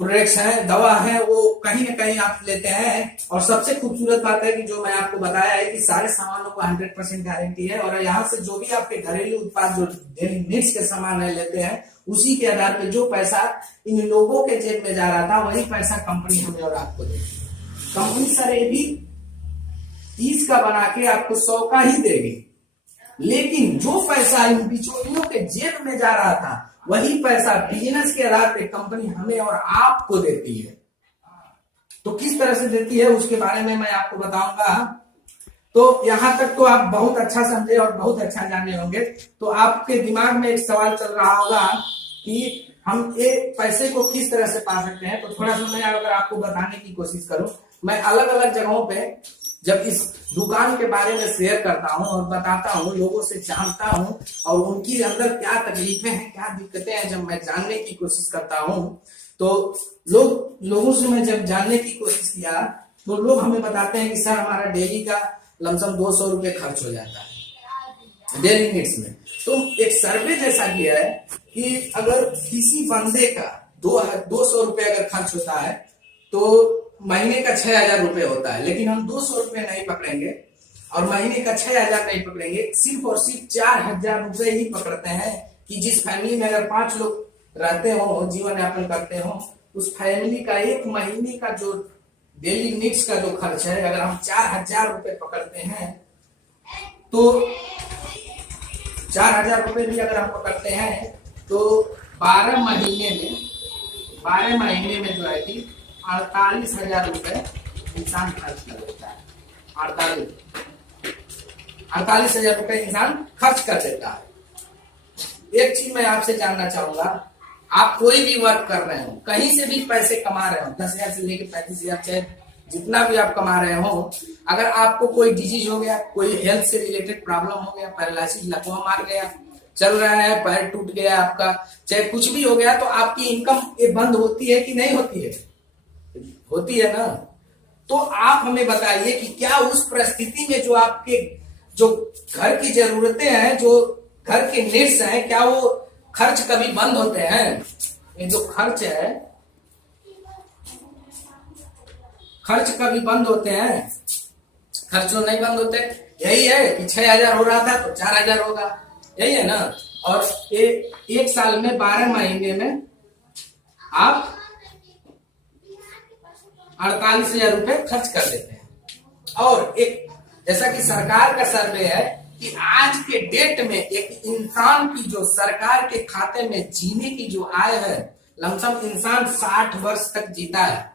प्रोडक्ट्स हैं, दवा है, वो कहीं ना कहीं आप लेते हैं। और सबसे खूबसूरत बात है कि जो मैं आपको बताया है कि सारे सामानों को 100% गारंटी है, और यहाँ से जो भी आपके घरेलू उत्पाद जो डेली नीड्स के सामान है लेते हैं, उसी के आधार पे जो पैसा इन लोगों के जेब में जा रहा था वही पैसा कंपनी हमें और आपको देगी। कंपनी सर ये भी 30 का बना के आपको 100 का ही देगी, लेकिन जो पैसा इन बिचौलियों के जेब में जा रहा था वही पैसा बिजनेस के आधार पे कंपनी हमें और आपको देती है। तो किस तरह से देती है उसके बारे में मैं आपको बताऊंगा। तो यहां तक तो आप बहुत अच्छा समझे और बहुत अच्छा जाने होंगे। तो आपके दिमाग में एक सवाल चल रहा होगा कि हम एक पैसे को किस तरह से पा सकते हैं। तो थोड़ा सा मैं अगर आपको बताने की कोशिश करूं, मैं अलग अलग जगहों पे जब इस दुकान के बारे में शेयर करता हूं और बताता हूं, लोगों से जानता हूं और उनकी अंदर क्या तकलीफें हैं, क्या दिक्कतें हैं, जब मैं जानने की कोशिश करता हूं, तो लोगों से मैं जब जानने की कोशिश किया तो लोग हमें बताते हैं कि सर हमारा डेली का लमसम 200 रुपए खर्च हो जाता है डेली नीड्स में। तो एक सर्वे जैसा किया है कि अगर किसी बंदे का 200 रुपए अगर खर्च होता है तो महीने का 6,000 रुपए होता है, लेकिन हम 200 रुपए नहीं पकड़ेंगे और महीने का 6,000 नहीं पकड़ेंगे, सिर्फ और सिर्फ 4,000 रुपए ही पकड़ते हैं कि जिस फैमिली में अगर 5 लोग रहते हो, जीवन यापन करते हो, उस फैमिली का एक महीने का जो डेली नीड्स का जो खर्च है, अगर हम 4,000 रुपए पकड़ते हैं तो 4,000 रुपए भी अगर हम पकड़ते हैं तो 12 महीने में जो है कि 48,000 रुपए इंसान खर्च कर देता है। 48,000 रुपए इंसान खर्च कर देता है। एक चीज मैं आपसे जानना चाहूंगा, आप कोई भी वर्क कर रहे हो, कहीं से भी पैसे कमा रहे हो, 10,000 से लेकर 35,000 चाहे जितना भी आप कमा रहे हो, अगर आपको कोई डिजीज हो गया, कोई हेल्थ से रिलेटेड प्रॉब्लम हो गया, पैरालिसिस लकवा मार गया, चल रहा है, पैर टूट गया आपका, चाहे कुछ भी हो गया, तो आपकी इनकम ये बंद होती है कि नहीं होती है? होती है ना। तो आप हमें बताइए कि क्या उस परिस्थिति में जो आपके जो घर की जरूरतें हैं, जो घर के नीड्स हैं, क्या वो खर्च कभी बंद होते हैं? ये जो खर्च है, खर्च कभी बंद होते हैं? खर्च तो नहीं बंद होते। यही है कि 6,000 हो रहा था तो 4,000 होगा, यही है ना। और एक साल में 12 महीने में 48,000 रुपए खर्च कर देते हैं। और एक जैसा कि सरकार का सर्वे है कि आज के डेट में एक इंसान की जो सरकार के खाते में जीने की जो आय है, लमसम इंसान 60 वर्ष तक जीता है।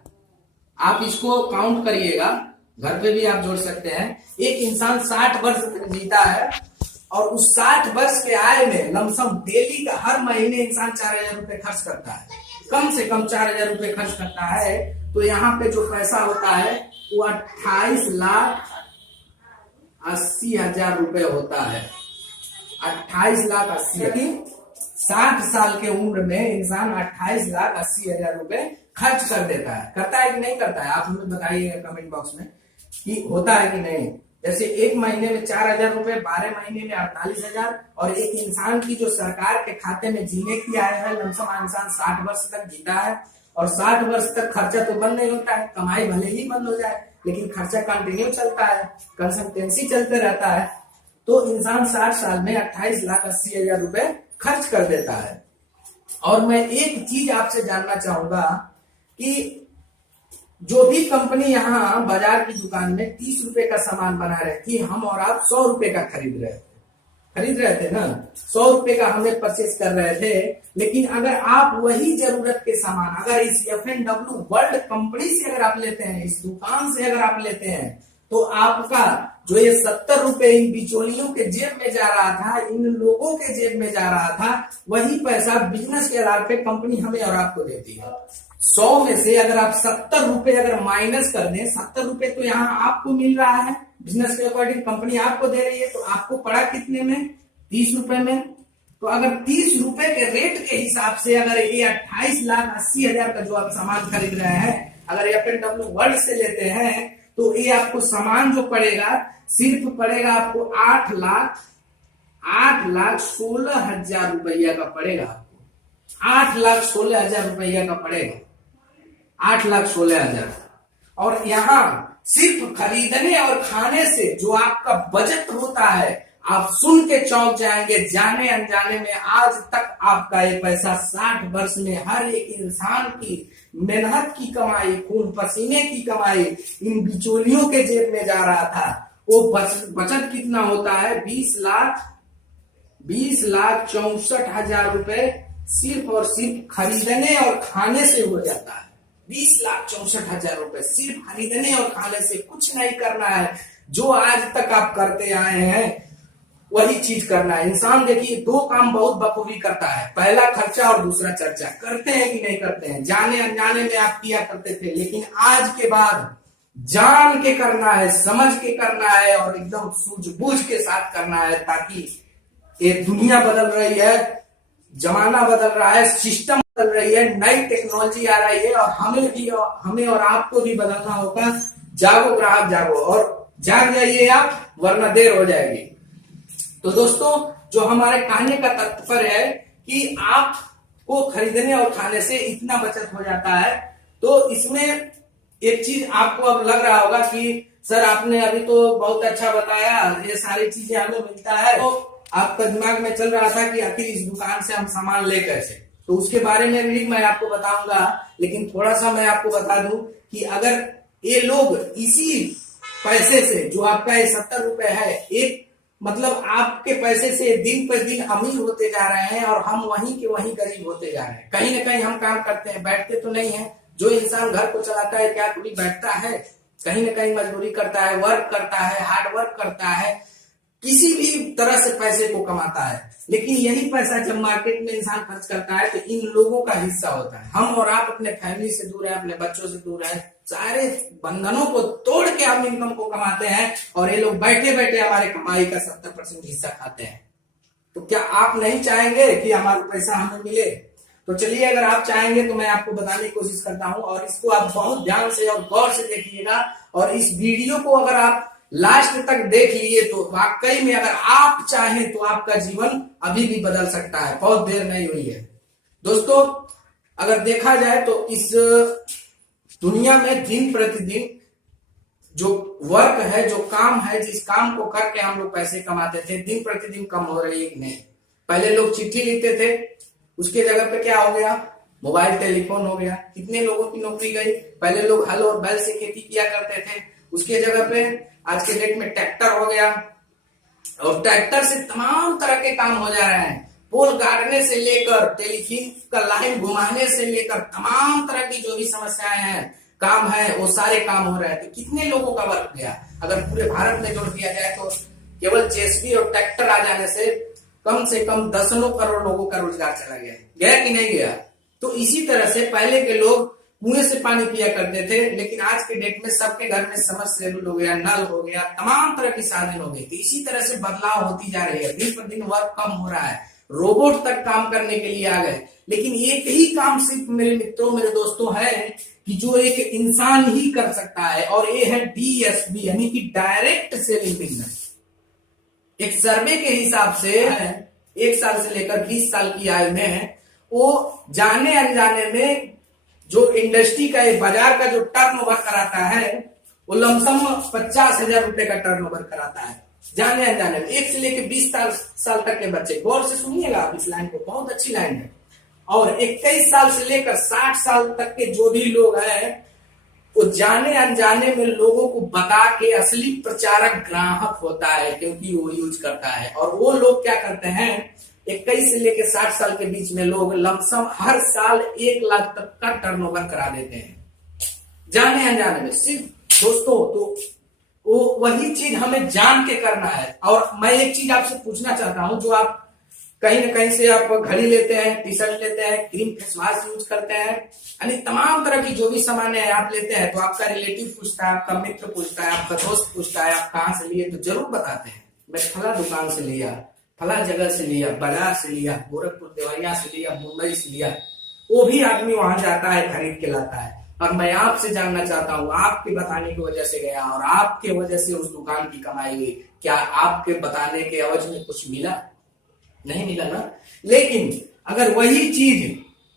आप इसको काउंट करिएगा, घर पे भी आप जोड़ सकते हैं। एक इंसान 60 वर्ष तक जीता है और उस 60 वर्ष के आय में लमसम डेली का हर महीने इंसान 4,000 रुपए खर्च करता है, कम से कम 4,000 रुपए खर्च करता है। तो यहाँ पे जो पैसा होता है वो 28,80,000 रुपए होता है। 28,80,000, 60 साल के उम्र में इंसान 28,80,000 रुपए खर्च कर देता है। करता है कि नहीं करता है? आप हमें बताइएगा कमेंट बॉक्स में कि होता है कि नहीं। जैसे एक महीने में 4,000 रुपए, 12 महीने में 48,000, और एक इंसान की जो सरकार के खाते में जीने की आय है, लमसम इंसान 60 वर्ष तक जीता है। और 60 वर्ष तक खर्चा तो बंद नहीं होता है, कमाई भले ही बंद हो जाए लेकिन खर्चा कंटिन्यू चलता है, कंसल्टेंसी चलते रहता है। तो इंसान 60 साल में 28,80,000 रुपए खर्च कर देता है। और मैं एक चीज आपसे जानना चाहूंगा कि जो भी कंपनी यहाँ बाजार की दुकान में 30 रुपए का सामान बना रही थी, हम और आप 100 रुपए का खरीद रहे थे ना, 100 रुपए का हमें परचेस कर रहे थे। लेकिन अगर आप वही जरूरत के सामान अगर इस F&W वर्ल्ड कंपनी से अगर आप लेते हैं, इस दुकान से अगर आप लेते हैं, तो आपका जो ये 70 रुपए इन बिचौलियों के जेब में जा रहा था, इन लोगों के जेब में जा रहा था, वही पैसा बिजनेस के आधार पे कंपनी हमें और आपको देती है। 100 में से अगर आप 70 रुपए अगर माइनस कर दें, 70 रुपए तो यहाँ आपको मिल रहा है, बिजनेस के अकॉर्डिंग कंपनी आपको दे रही है, तो आपको पड़ा कितने में? 30 रुपए में। तो अगर 30 रुपए के रेट के हिसाब से अगर ये 28,80,000 का जो आप सामान खरीद रहे हैं, अगर F&W वर्ल्ड से लेते हैं, तो ये आपको सामान जो पड़ेगा सिर्फ पड़ेगा आपको 8,16,000 रुपया का पड़ेगा। आपको 8,16,000 रुपया का पड़ेगा, 8,16,000। और यहाँ सिर्फ खरीदने और खाने से जो आपका बजट होता है, आप सुन के चौंक जाएंगे। जाने अनजाने में आज तक आपका ये पैसा 60 वर्ष में हर एक इंसान की मेहनत की कमाई, खून पसीने की कमाई इन बिचौलियों के जेब में जा रहा था। वो बचत कितना होता है? 20,64,000 रुपए सिर्फ और सिर्फ खरीदने और खाने से हो जाता है। 20,64,000 रुपए सिर्फ खरीदने और खाने से, कुछ नहीं करना है। जो आज तक आप करते आए हैं वही चीज करना है। इंसान देखिए 2 काम बहुत बखूबी करता है, पहला खर्चा और दूसरा चर्चा। करते हैं कि नहीं करते हैं? जाने अनजाने में आप किया करते थे, लेकिन आज के बाद जान के करना है, समझ के करना है और एकदम सूझबूझ के साथ करना है, ताकि ये दुनिया बदल रही है, जमाना बदल रहा है, सिस्टम बदल रही है, नई टेक्नोलॉजी आ रही है और हमें और आपको भी बदलना होगा। जागो ग्राहक जागो, और जाग जाइए आप, वरना देर हो जाएगी। तो दोस्तों, जो हमारे कहने का तात्पर्य है कि आपको खरीदने और खाने से इतना बचत हो जाता है। तो इसमें एक चीज आपको अब लग रहा होगा कि सर आपने अभी तो बहुत अच्छा बताया, ये सारी चीजें हमें मिलता है, तो आपका दिमाग में चल रहा था कि आखिर इस दुकान से हम सामान ले कैसे। तो उसके बारे में भी मैं आपको बताऊंगा, लेकिन थोड़ा सा मैं आपको बता दूं कि अगर ये लोग इसी पैसे से, जो आपका ये 70 रुपए है, एक मतलब आपके पैसे से दिन पर दिन अमीर होते जा रहे हैं और हम वहीं के वहीं गरीब होते जा रहे हैं। कहीं ना कहीं हम काम करते हैं, बैठते तो नहीं है। जो इंसान घर को चलाता है क्या कभी बैठता है? कहीं ना कहीं मजदूरी करता है, वर्क करता है, हार्ड वर्क करता है, किसी भी तरह से पैसे को कमाता है। लेकिन यही पैसा जब मार्केट में इंसान खर्च करता है तो इन लोगों का हिस्सा होता है। हम और आप अपने फैमिली से दूर है, अपने बच्चों से दूर है, सारे बंधनों को तोड़ के हम इनकम को कमाते हैं और ये लोग बैठे बैठे हमारे कमाई का 70% हिस्सा खाते हैं। तो क्या आप नहीं चाहेंगे कि हमारा पैसा हमें मिले? तो चलिए, अगर आप चाहेंगे तो मैं आपको बताने की कोशिश करता हूं, और इसको आप बहुत ध्यान से और गौर से देखिएगा। और इस वीडियो को अगर आप लास्ट तक देख लिए तो वाकई में अगर आप चाहें तो आपका जीवन अभी भी बदल सकता है, बहुत देर नहीं हुई है। दोस्तों, अगर देखा जाए तो इस दुनिया में दिन प्रतिदिन जो वर्क है, जो काम है, जिस काम को करके हम लोग पैसे कमाते थे, दिन प्रतिदिन कम हो रही है कि नहीं? पहले लोग चिट्ठी लिखते थे, उसके जगह पे क्या हो गया? मोबाइल टेलीफोन हो गया, कितने लोगों की नौकरी गई। पहले लोग हल और बैल से खेती किया करते थे, उसके जगह पे आज के डेट में ट्रैक्टर हो गया, और ट्रैक्टर से तमाम तरह के काम हो जा रहे हैं। पोल गाड़ने से लेकर टेलीफोन का लाइन घुमाने से लेकर तमाम तरह की जो भी समस्याएं हैं, काम है, वो सारे काम हो रहे हैं। तो कितने लोगों का वर्क गया। अगर पूरे भारत में जोड़ दिया जाए तो केवल जेसीबी और ट्रैक्टर आ जाने से कम दसनों करोड़ लोगों का रोजगार चला गया। गया कि नहीं गया। तो इसी तरह से पहले के लोग कुएं से पानी पिया करते थे, लेकिन आज के डेट में सबके घर में समरसेबुल हो गया, नल हो गया, तमाम तरह की साधन हो गए। तो इसी तरह से बदलाव होती जा रही है, दिन पर दिन वर्क कम हो रहा है, रोबोट तक काम करने के लिए आ गए। लेकिन एक ही काम सिर्फ मेरे मित्रों, मेरे दोस्तों है कि जो एक इंसान ही कर सकता है, और ये है DSB यानी कि डायरेक्ट सेलिंग बिजनेस। एक सर्वे के हिसाब से 1 साल से लेकर 20 साल की आयु में वो जाने अनजाने में जो इंडस्ट्री का, बाजार का जो टर्नओवर कराता है, वो लमसम 50,000 रुपए का टर्नओवर कराता है जाने अनजाने में। 1 से लेकर 20 साल तक के बच्चे, गौर से सुनिएगा आप इस लाइन को, बहुत अच्छी लाइन है। और 21 साल से लेकर 60 साल तक के जो भी लोग हैं, वो जाने अनजाने में लोगों को बता के असली प्रचारक ग्राहक होता है, क्योंकि वो यूज करता है। और वो लोग क्या करते हैं, 21 से लेकर 60 साल के बीच में लोग लमसम हर साल 1 लाख तक का टर्नओवर करा देते हैं जाने अनजाने में। सिर्फ दोस्तों, तो वो वही चीज हमें जान के करना है। और मैं एक चीज आपसे पूछना चाहता हूं, जो आप कहीं ना कहीं से आप घड़ी लेते हैं, टी शर्ट लेते हैं, क्रीम फेस वॉश यूज करते हैं, यानी तमाम तरह की जो भी सामान है आप लेते हैं, तो आपका रिलेटिव पूछता है, आपका मित्र पूछता है, आपका दोस्त पूछता है आप कहाँ से लिए, तो जरूर बताते हैं मैं फला दुकान से लिया, फला जगह से लिया, बाजार से लिया, गोरखपुर देवरिया से लिया, मुंबई से लिया। वो भी आदमी वहां जाता है, खरीद के लाता है। और मैं आपसे जानना चाहता हूँ, आपके बताने की वजह से गया और आपके वजह से उस दुकान की कमाई हुई, क्या आपके बताने के एवज में कुछ मिला? नहीं मिला ना। लेकिन अगर वही चीज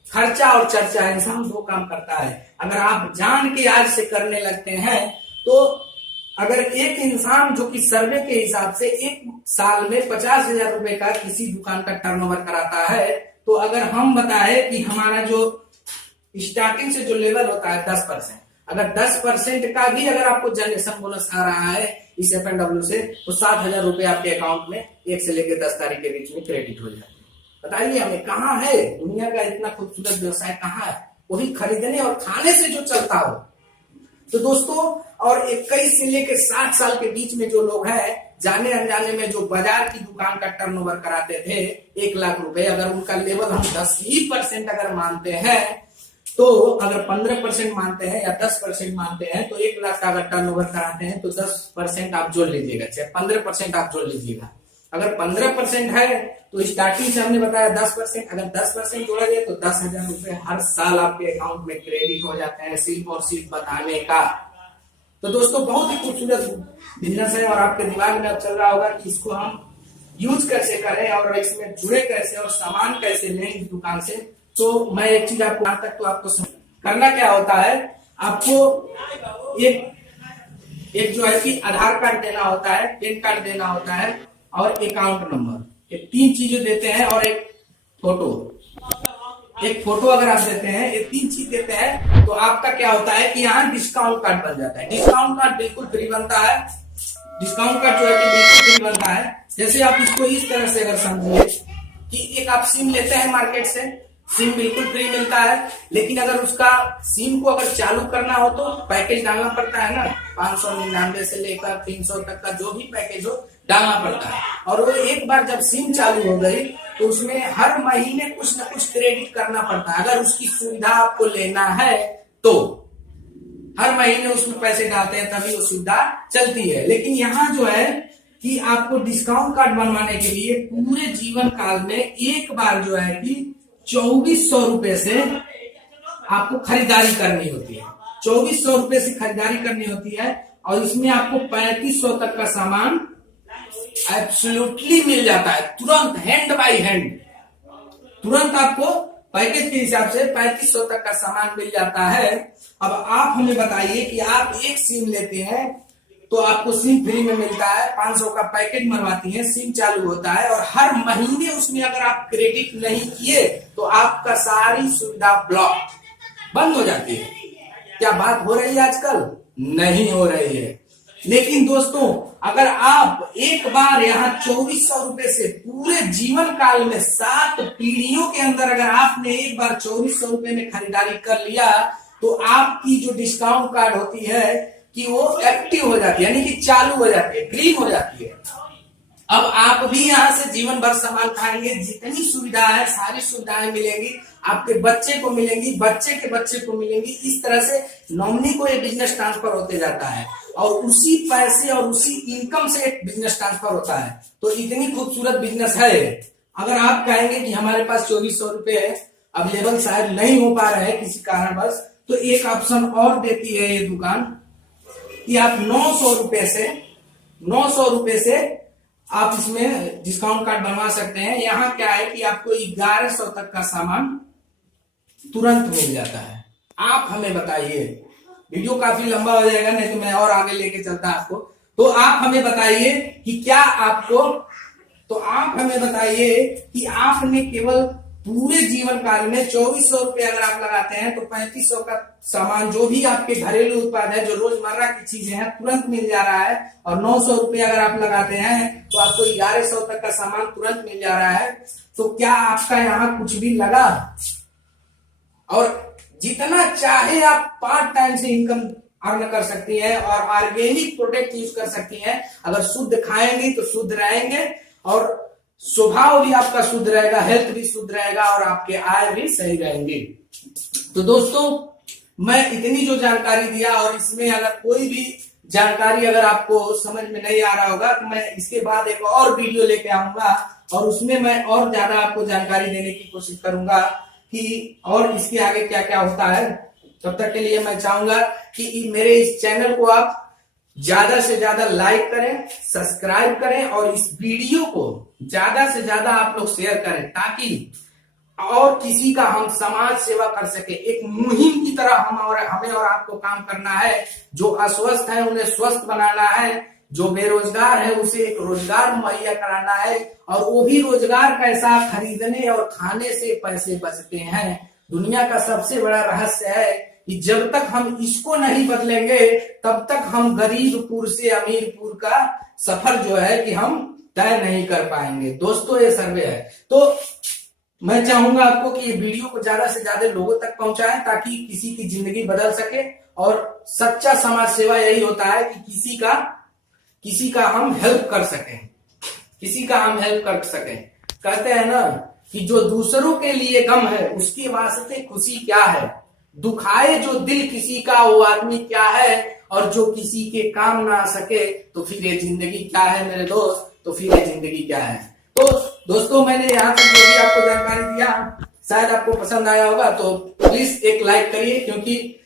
खर्चा और चर्चा, इंसान 2 काम करता है। अगर आप जान के आज से करने लगते हैं, तो अगर एक इंसान जो कि सर्वे के हिसाब से 1 साल में 50,000 रुपए का किसी दुकान का टर्नओवर कराता है, तो अगर हम बताएं कि हमारा जो स्टार्टिंग से जो लेवल होता है 10%, अगर 10% का भी अगर आपको जनरेशन बोनस आ रहा है इस FNW से, तो 7,000 रुपए आपके अकाउंट में 1 से लेकर 10 तारीख के बीच में क्रेडिट हो जाते हैं। बताइए हमें कहाँ है दुनिया का इतना खूबसूरत व्यवसाय, कहाँ है? वही खरीदने और खाने से जो चलता हो। तो दोस्तों, और 21 से लेकर 60 साल के बीच में जो लोग हैं, जाने अनजाने में जो बाजार की दुकान का टर्नओवर कराते थे 1 लाख रुपए, अगर उनका लेवल हम 10% अगर मानते हैं, तो अगर 15% मानते हैं या 10% मानते हैं, तो 1 लाख का अगर टर्नओवर कराते हैं, तो 10% आप जोड़ लीजिएगा, चाहे 15% आप जोड़ लीजिएगा। अगर 15% है तो स्टार्टिंग से हमने बताया 10%, अगर 10% जोड़ा जाए तो 10,000 रुपए हर साल आपके अकाउंट में क्रेडिट हो जाते हैं, सिर्फ और सिर्फ बताने का। तो दोस्तों, बहुत ही खूबसूरत बिजनेस है, और आपके दिमाग में अब चल रहा होगा कि इसको हम यूज कैसे करें और इसमें जुड़े कैसे और सामान कैसे लें इस दुकान से। तो मैं एक चीज आपको यहाँ तक तो आपको करना क्या होता है, आपको एक जो है कि आधार कार्ड देना होता है, पैन कार्ड देना होता है, और अकाउंट नंबर, ये 3 चीजें देते हैं, और एक फोटो अगर आप देते हैं, ये 3 चीज देते हैं, तो आपका क्या होता है कि यहाँ डिस्काउंट कार्ड बन जाता है। डिस्काउंट कार्ड बिल्कुल फ्री बनता है, डिस्काउंट कार्ड जो है कि बिल्कुल फ्री बनता है। जैसे आप इसको इस तरह से अगर समझिए कि एक आप सिम लेते हैं मार्केट से, सिम बिल्कुल फ्री मिलता है, लेकिन अगर उसका सिम को अगर चालू करना हो तो पैकेज डालना पड़ता है ना, 599 से लेकर 300 तक का जो भी पैकेज हो डालना पड़ता है। और वो एक बार जब सिम चालू हो गई तो उसमें हर महीने कुछ ना कुछ क्रेडिट करना पड़ता है। अगर उसकी सुविधा आपको लेना है तो हर महीने उसमें पैसे डालते हैं, तभी वो सुविधा चलती है। लेकिन यहाँ जो है कि आपको डिस्काउंट कार्ड बनवाने के लिए पूरे जीवन काल में एक बार जो है कि 2400 रुपए से आपको खरीदारी करनी होती है। 2400 रुपए से खरीदारी करनी होती है, और इसमें आपको 3500 तक का सामान एब्सोल्युटली मिल जाता है, तुरंत, हैंड बाय हैंड, तुरंत आपको पैकेज के हिसाब से 3500 तक का सामान मिल जाता है। अब आप हमें बताइए कि आप एक सिम लेते हैं तो आपको सिम फ्री में मिलता है, 500 का पैकेट मरवाती है, सिम चालू होता है और हर महीने उसमें अगर आप क्रेडिट नहीं किए तो आपका सारी सुविधा ब्लॉक बंद हो जाती है। क्या बात हो रही है आजकल? नहीं हो रही है। लेकिन दोस्तों, अगर आप एक बार यहाँ 2400 रुपए से पूरे जीवन काल में 7 पीढ़ियों के अंदर अगर आपने एक बार 2400 रुपए में खरीदारी कर लिया तो आपकी जो डिस्काउंट कार्ड होती है कि वो एक्टिव हो जाती है, यानी कि चालू हो जाती है, ग्रीन हो जाती है। अब आप भी यहाँ से जीवन भर सामान खाएंगे, जितनी सुविधा है सारी सुविधाएं मिलेंगी, आपके बच्चे को मिलेंगी, बच्चे के बच्चे को मिलेंगी। इस तरह से नॉमिनी को ये बिजनेस ट्रांसफर होते जाता है और उसी पैसे और उसी इनकम से एक बिजनेस ट्रांसफर होता है। तो इतनी खूबसूरत बिजनेस है। अगर आप कहेंगे कि हमारे पास 2400 रुपए अवेलेबल शायद नहीं हो पा रहे हैं किसी कारणवश, तो एक ऑप्शन और देती है ये दुकान कि आप 900 रुपए से आप इसमें डिस्काउंट कार्ड बनवा सकते हैं। यहाँ क्या है कि आपको 1100 तक का सामान तुरंत मिल जाता है। आप हमें बताइए, वीडियो काफी लंबा हो जाएगा, नहीं तो मैं और आगे लेके चलता आपको। तो आप हमें बताइए कि क्या आपको, तो आप हमें बताइए कि आपने केवल पूरे जीवन काल में 2400 रुपए अगर आप लगाते हैं तो 3500 का सामान, जो भी आपके घरेलू उत्पाद है, जो रोजमर्रा की चीजें हैं, तुरंत मिल जा रहा है। और 900 रुपए अगर आप लगाते हैं तो आपको 1100 तक का सामान तुरंत मिल जा रहा है। तो क्या आपका यहाँ कुछ भी लगा? और जितना चाहे आप पार्ट टाइम से इनकम अर्न कर सकती हैं और ऑर्गेनिक प्रोडक्ट यूज कर सकती हैं। अगर शुद्ध खाएंगे तो शुद्ध रहेंगे और स्वभाव भी आपका शुद्ध रहेगा, हेल्थ भी शुद्ध रहेगा और आपके आय भी सही रहेंगे। तो दोस्तों, मैं इतनी जो जानकारी दिया, और इसमें अगर कोई भी जानकारी अगर आपको समझ में नहीं आ रहा होगा तो मैं इसके बाद एक और वीडियो लेके आऊंगा और उसमें मैं और ज्यादा आपको जानकारी देने की कोशिश करूंगा कि और इसके आगे क्या क्या होता है। तब तक के लिए मैं चाहूंगा कि मेरे इस चैनल को आप ज्यादा से ज्यादा लाइक करें, सब्सक्राइब करें और इस वीडियो को ज्यादा से ज्यादा आप लोग शेयर करें, ताकि और किसी का हम समाज सेवा कर सके। एक मुहिम की तरह हमें और आपको काम करना है। जो अस्वस्थ है उन्हें स्वस्थ बनाना है, जो बेरोजगार है उसे एक रोजगार मुहैया कराना है, और वो भी रोजगार कैसा, खरीदने और खाने से पैसे बचते हैं। दुनिया का सबसे बड़ा रहस्य है कि जब तक हम इसको नहीं बदलेंगे तब तक हम गरीबपुर से अमीरपुर का सफर जो है कि हम तय नहीं कर पाएंगे। दोस्तों, ये सर्वे है। तो मैं चाहूंगा आपको कि ये वीडियो को ज्यादा से ज्यादा लोगों तक पहुंचाएं, ताकि किसी की जिंदगी बदल सके। और सच्चा समाज सेवा यही होता है कि किसी का हम हेल्प कर सकें, किसी का हम हेल्प कर सकें। कहते हैं ना कि जो दूसरों के लिए गम है उसके वास्ते खुशी क्या है, दुखाए जो दिल किसी का वो आदमी क्या है, और जो किसी के काम ना आ सके तो फिर ये जिंदगी क्या है मेरे दोस्त, तो फिर ये जिंदगी क्या है। तो दोस्तों, मैंने यहाँ तक जो भी आपको जानकारी दिया शायद आपको पसंद आया होगा, तो प्लीज एक लाइक करिए, क्योंकि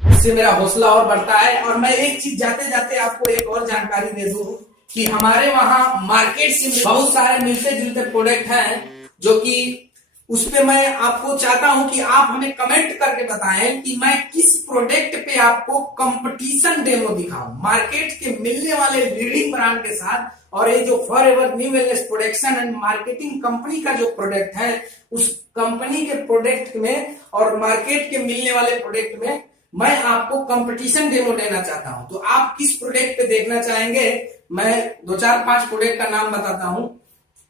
इससे मेरा हौसला और बढ़ता है। और मैं एक चीज जाते जाते आपको एक और जानकारी दे दूं कि हमारे वहां मार्केट से बहुत सारे मिलते जुलते प्रोडक्ट हैं, जो कि उस पे मैं आपको चाहता हूं कि आप हमें कमेंट करके बताएं कि मैं किस प्रोडक्ट पे आपको कंपटीशन डेमो दिखाऊं, मार्केट के मिलने वाले लीडिंग ब्रांड के साथ। और ये जो forever new wellness production and marketing company का जो प्रोडक्ट है, उस कंपनी के प्रोडक्ट में और मार्केट के मिलने वाले प्रोडक्ट में मैं आपको कंपटीशन डेमो देना चाहता हूं। तो आप किस प्रोडक्ट पे देखना चाहेंगे? मैं 2-4-5 प्रोडक्ट का नाम बताता हूं,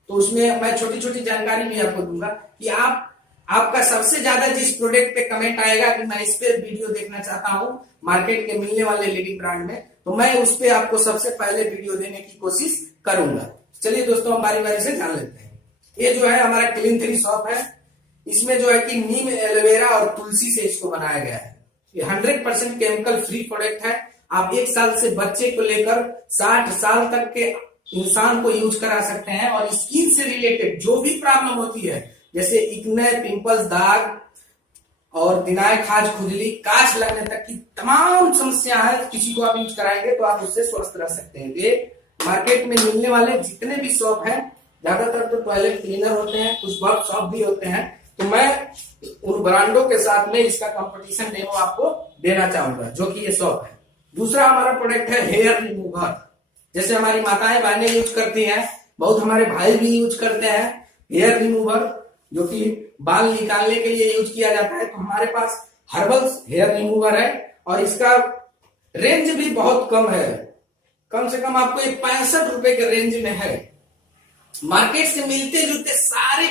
तो उसमें मैं छोटी छोटी जानकारी भी आपको दूंगा कि आपका सबसे ज्यादा जिस प्रोडक्ट पे कमेंट आएगा कि मैं इस पे वीडियो देखना चाहता हूं मार्केट के मिलने वाले लीडिंग ब्रांड में, तो मैं उस पे आपको सबसे पहले वीडियो देने की कोशिश करूंगा। चलिए दोस्तों, हम बारी बारी से जान लेते हैं। ये जो है हमारा क्लीन थ्री शॉप है। इसमें जो है कि नीम, एलोवेरा और तुलसी से इसको बनाया गया है। ये 100% केमिकल फ्री प्रोडक्ट है। आप 1 साल से बच्चे को लेकर 60 साल तक के इंसान को यूज करा सकते हैं। और स्किन से रिलेटेड जो भी प्रॉब्लम होती है, जैसे एक्ने, पिंपल्स, दाग और दिनाय, खाज, खुजली, काच लगने तक की तमाम समस्या है, किसी को आप यूज कराएंगे तो आप उससे स्वस्थ रह सकते हैं। ये मार्केट में मिलने वाले जितने भी शॉप हैं, ज्यादातर तो टॉयलेट क्लीनर होते हैं, कुछ वर्क शॉप भी होते हैं। तो मैं उन ब्रांडों के साथ में इसका कंपटीशन डेमो आपको देना चाहूंगा, जो कि ये शॉप है। दूसरा हमारा प्रोडक्ट है हेयर रिमूवर। जैसे हमारी माताएं बहनें यूज करती हैं, बहुत हमारे भाई भी यूज करते हैं हेयर रिमूवर, जो कि बाल निकालने के लिए यूज किया जाता है। तो हमारे पास हर्बल हेयर रिमूवर है और इसका रेंज भी बहुत कम है, कम से कम आपको ये 65 रुपए के रेंज में है। मार्केट से मिलते जुलते सारे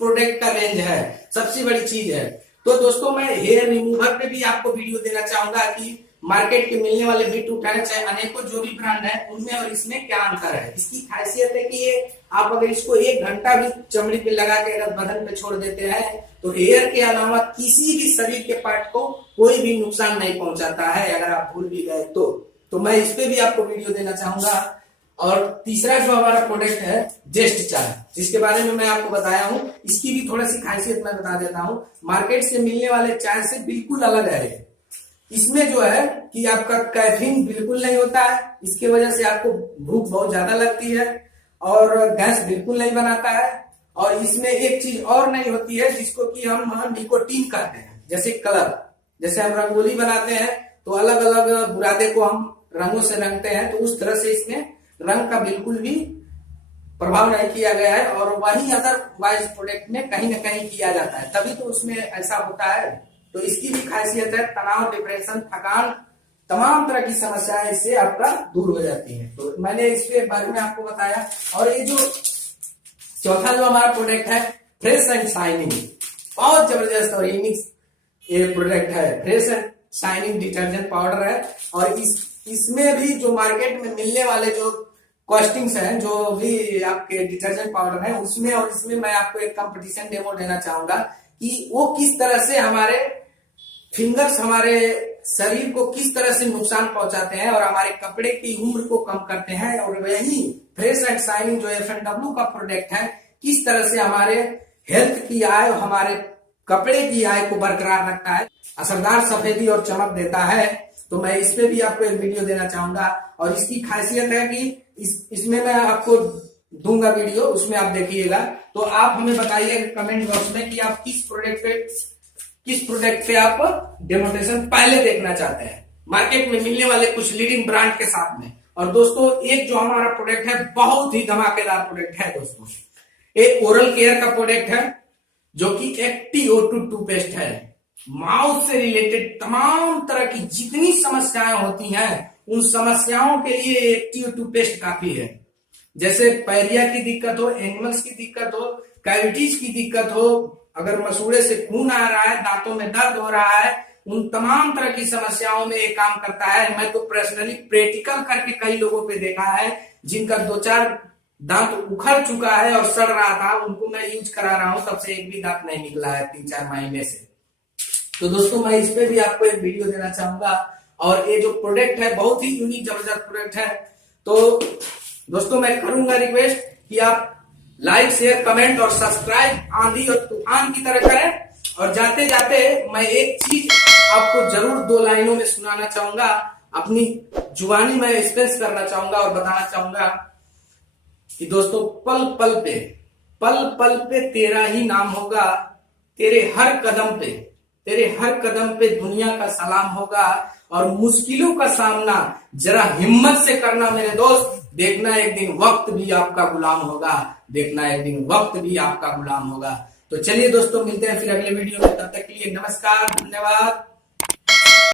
प्रोडक्ट का रेंज है, सबसे बड़ी चीज है। तो दोस्तों मैं हेयर रिमूवर पे भी आपको वीडियो देना चाहूंगा कि मार्केट के मिलने वाले V210 चाहे अनेकों जो भी ब्रांड है उनमें और इसमें क्या अंतर है। इसकी खासियत है कि ये आप अगर इसको 1 घंटा भी चमड़ी पे लगा के अगर बदन पे छोड़ देते हैं तो हेयर के अलावा किसी भी शरीर के पार्ट को कोई भी नुकसान नहीं पहुंचाता है, अगर आप भूल भी गए तो मैं इस पे भी आपको वीडियो देना चाहूंगा। और तीसरा जो हमारा प्रोडक्ट है जेस्ट चाय, जिसके बारे में मैं आपको बताया हूं, इसकी भी थोड़ी सी खासियत मैं बता देता हूं। मार्केट से मिलने वाले चाय से बिल्कुल अलग है। इसमें जो है कि आपका कैफीन बिल्कुल नहीं होता है, इसकी वजह से आपको भूख बहुत ज्यादा लगती है और गैस बिल्कुल नहीं बनाता है। और इसमें एक चीज और नहीं होती है जिसको कि हम निकोटीन कहते हैं, जैसे कलर। जैसे हम रंगोली बनाते हैं तो अलग अलग बुरादे को हम रंगों से रंगते हैं, तो उस तरह से इसमें रंग का बिल्कुल भी प्रभाव नहीं किया गया है। और वही अदरवाइज प्रोडक्ट में कहीं ना कहीं किया जाता है, तभी तो उसमें ऐसा होता है। तो इसकी भी खासियत है, तनाव, डिप्रेशन, थकान, तमाम तरह की समस्याएं इससे आपका दूर हो जाती है। तो मैंने इसके बारे में आपको बताया। और ये जो चौथा जो हमारा प्रोडक्ट है फ्रेश एंड शाइनिंग, बहुत जबरदस्त और यूनिक ये प्रोडक्ट है। Fresh and shining detergent powder है और इसमें भी जो मार्केट में मिलने वाले जो कॉस्टिंग्स हैं, जो भी आपके डिटर्जेंट पाउडर है उसमें और इसमें मैं आपको एक कंपटीशन डेमो देना चाहूंगा कि वो किस तरह से हमारे फिंगर्स हमारे शरीर को किस तरह से नुकसान पहुंचाते हैं और हमारे कपड़े की उम्र को कम करते हैं। और वही फ्रेश एंड शाइनिंग जो FNW का प्रोडक्ट है किस तरह से हमारे हेल्थ की आय और हमारे कपड़े की आय को बरकरार रखता है, असरदार सफेदी और चमक देता है। तो मैं इस पे भी आपको एक वीडियो देना चाहूंगा। और इसकी खासियत है कि इसमें मैं आपको दूंगा वीडियो, उसमें आप देखिएगा। तो आप हमें बताइए कमेंट बॉक्स में कि आप किस प्रोडक्ट पे आप डेमोन्स्ट्रेशन पहले देखना चाहते हैं, मार्केट में मिलने वाले कुछ लीडिंग ब्रांड के साथ में। और दोस्तों एक जो हमारा प्रोडक्ट है बहुत ही धमाकेदार प्रोडक्ट है दोस्तों, एक ओरल केयर का प्रोडक्ट है जो कि एक्टिओ2 टूथपेस्ट है। माउथ से रिलेटेड तमाम तरह की जितनी समस्याएं होती हैं उन समस्याओं के लिए एक्टिओ टूथपेस्ट काफी है। जैसे पैरिया की दिक्कत हो, एनिमल्स की दिक्कत हो, कैविटीज की दिक्कत हो, अगर मसूड़े से खून आ रहा है, दांतों में दर्द हो रहा है, उन तमाम तरह की समस्याओं में ये काम करता है। मैं तो पर्सनली प्रैक्टिकल करके कई लोगों पे देखा है जिनका 2-4 दांत उखड़ चुका है और सड़ रहा था, उनको मैं यूज करा रहा हूं, तब से एक भी दांत नहीं निकला है 3-4 महीने से। तो दोस्तों मैं इस पे भी आपको एक वीडियो देना चाहूंगा। और ये जो प्रोडक्ट है बहुत ही यूनिक जबरदस्त प्रोडक्ट है। तो दोस्तों मैं करूंगा रिक्वेस्ट कि आप लाइक, शेयर, कमेंट और सब्सक्राइब आंधी और तूफान की तरह करें। और जाते जाते मैं एक चीज आपको जरूर 2 लाइनों में सुनाना चाहूंगा, अपनी जुबानी में एक्सप्रेस करना चाहूंगा और बताना चाहूंगा कि दोस्तों पल पल पे तेरा ही नाम होगा, तेरे हर कदम पे दुनिया का सलाम होगा। और मुश्किलों का सामना जरा हिम्मत से करना मेरे दोस्त, देखना एक दिन वक्त भी आपका गुलाम होगा, देखना एक दिन वक्त भी आपका गुलाम होगा। तो चलिए दोस्तों मिलते हैं फिर अगले वीडियो में, तब तक के लिए नमस्कार, धन्यवाद।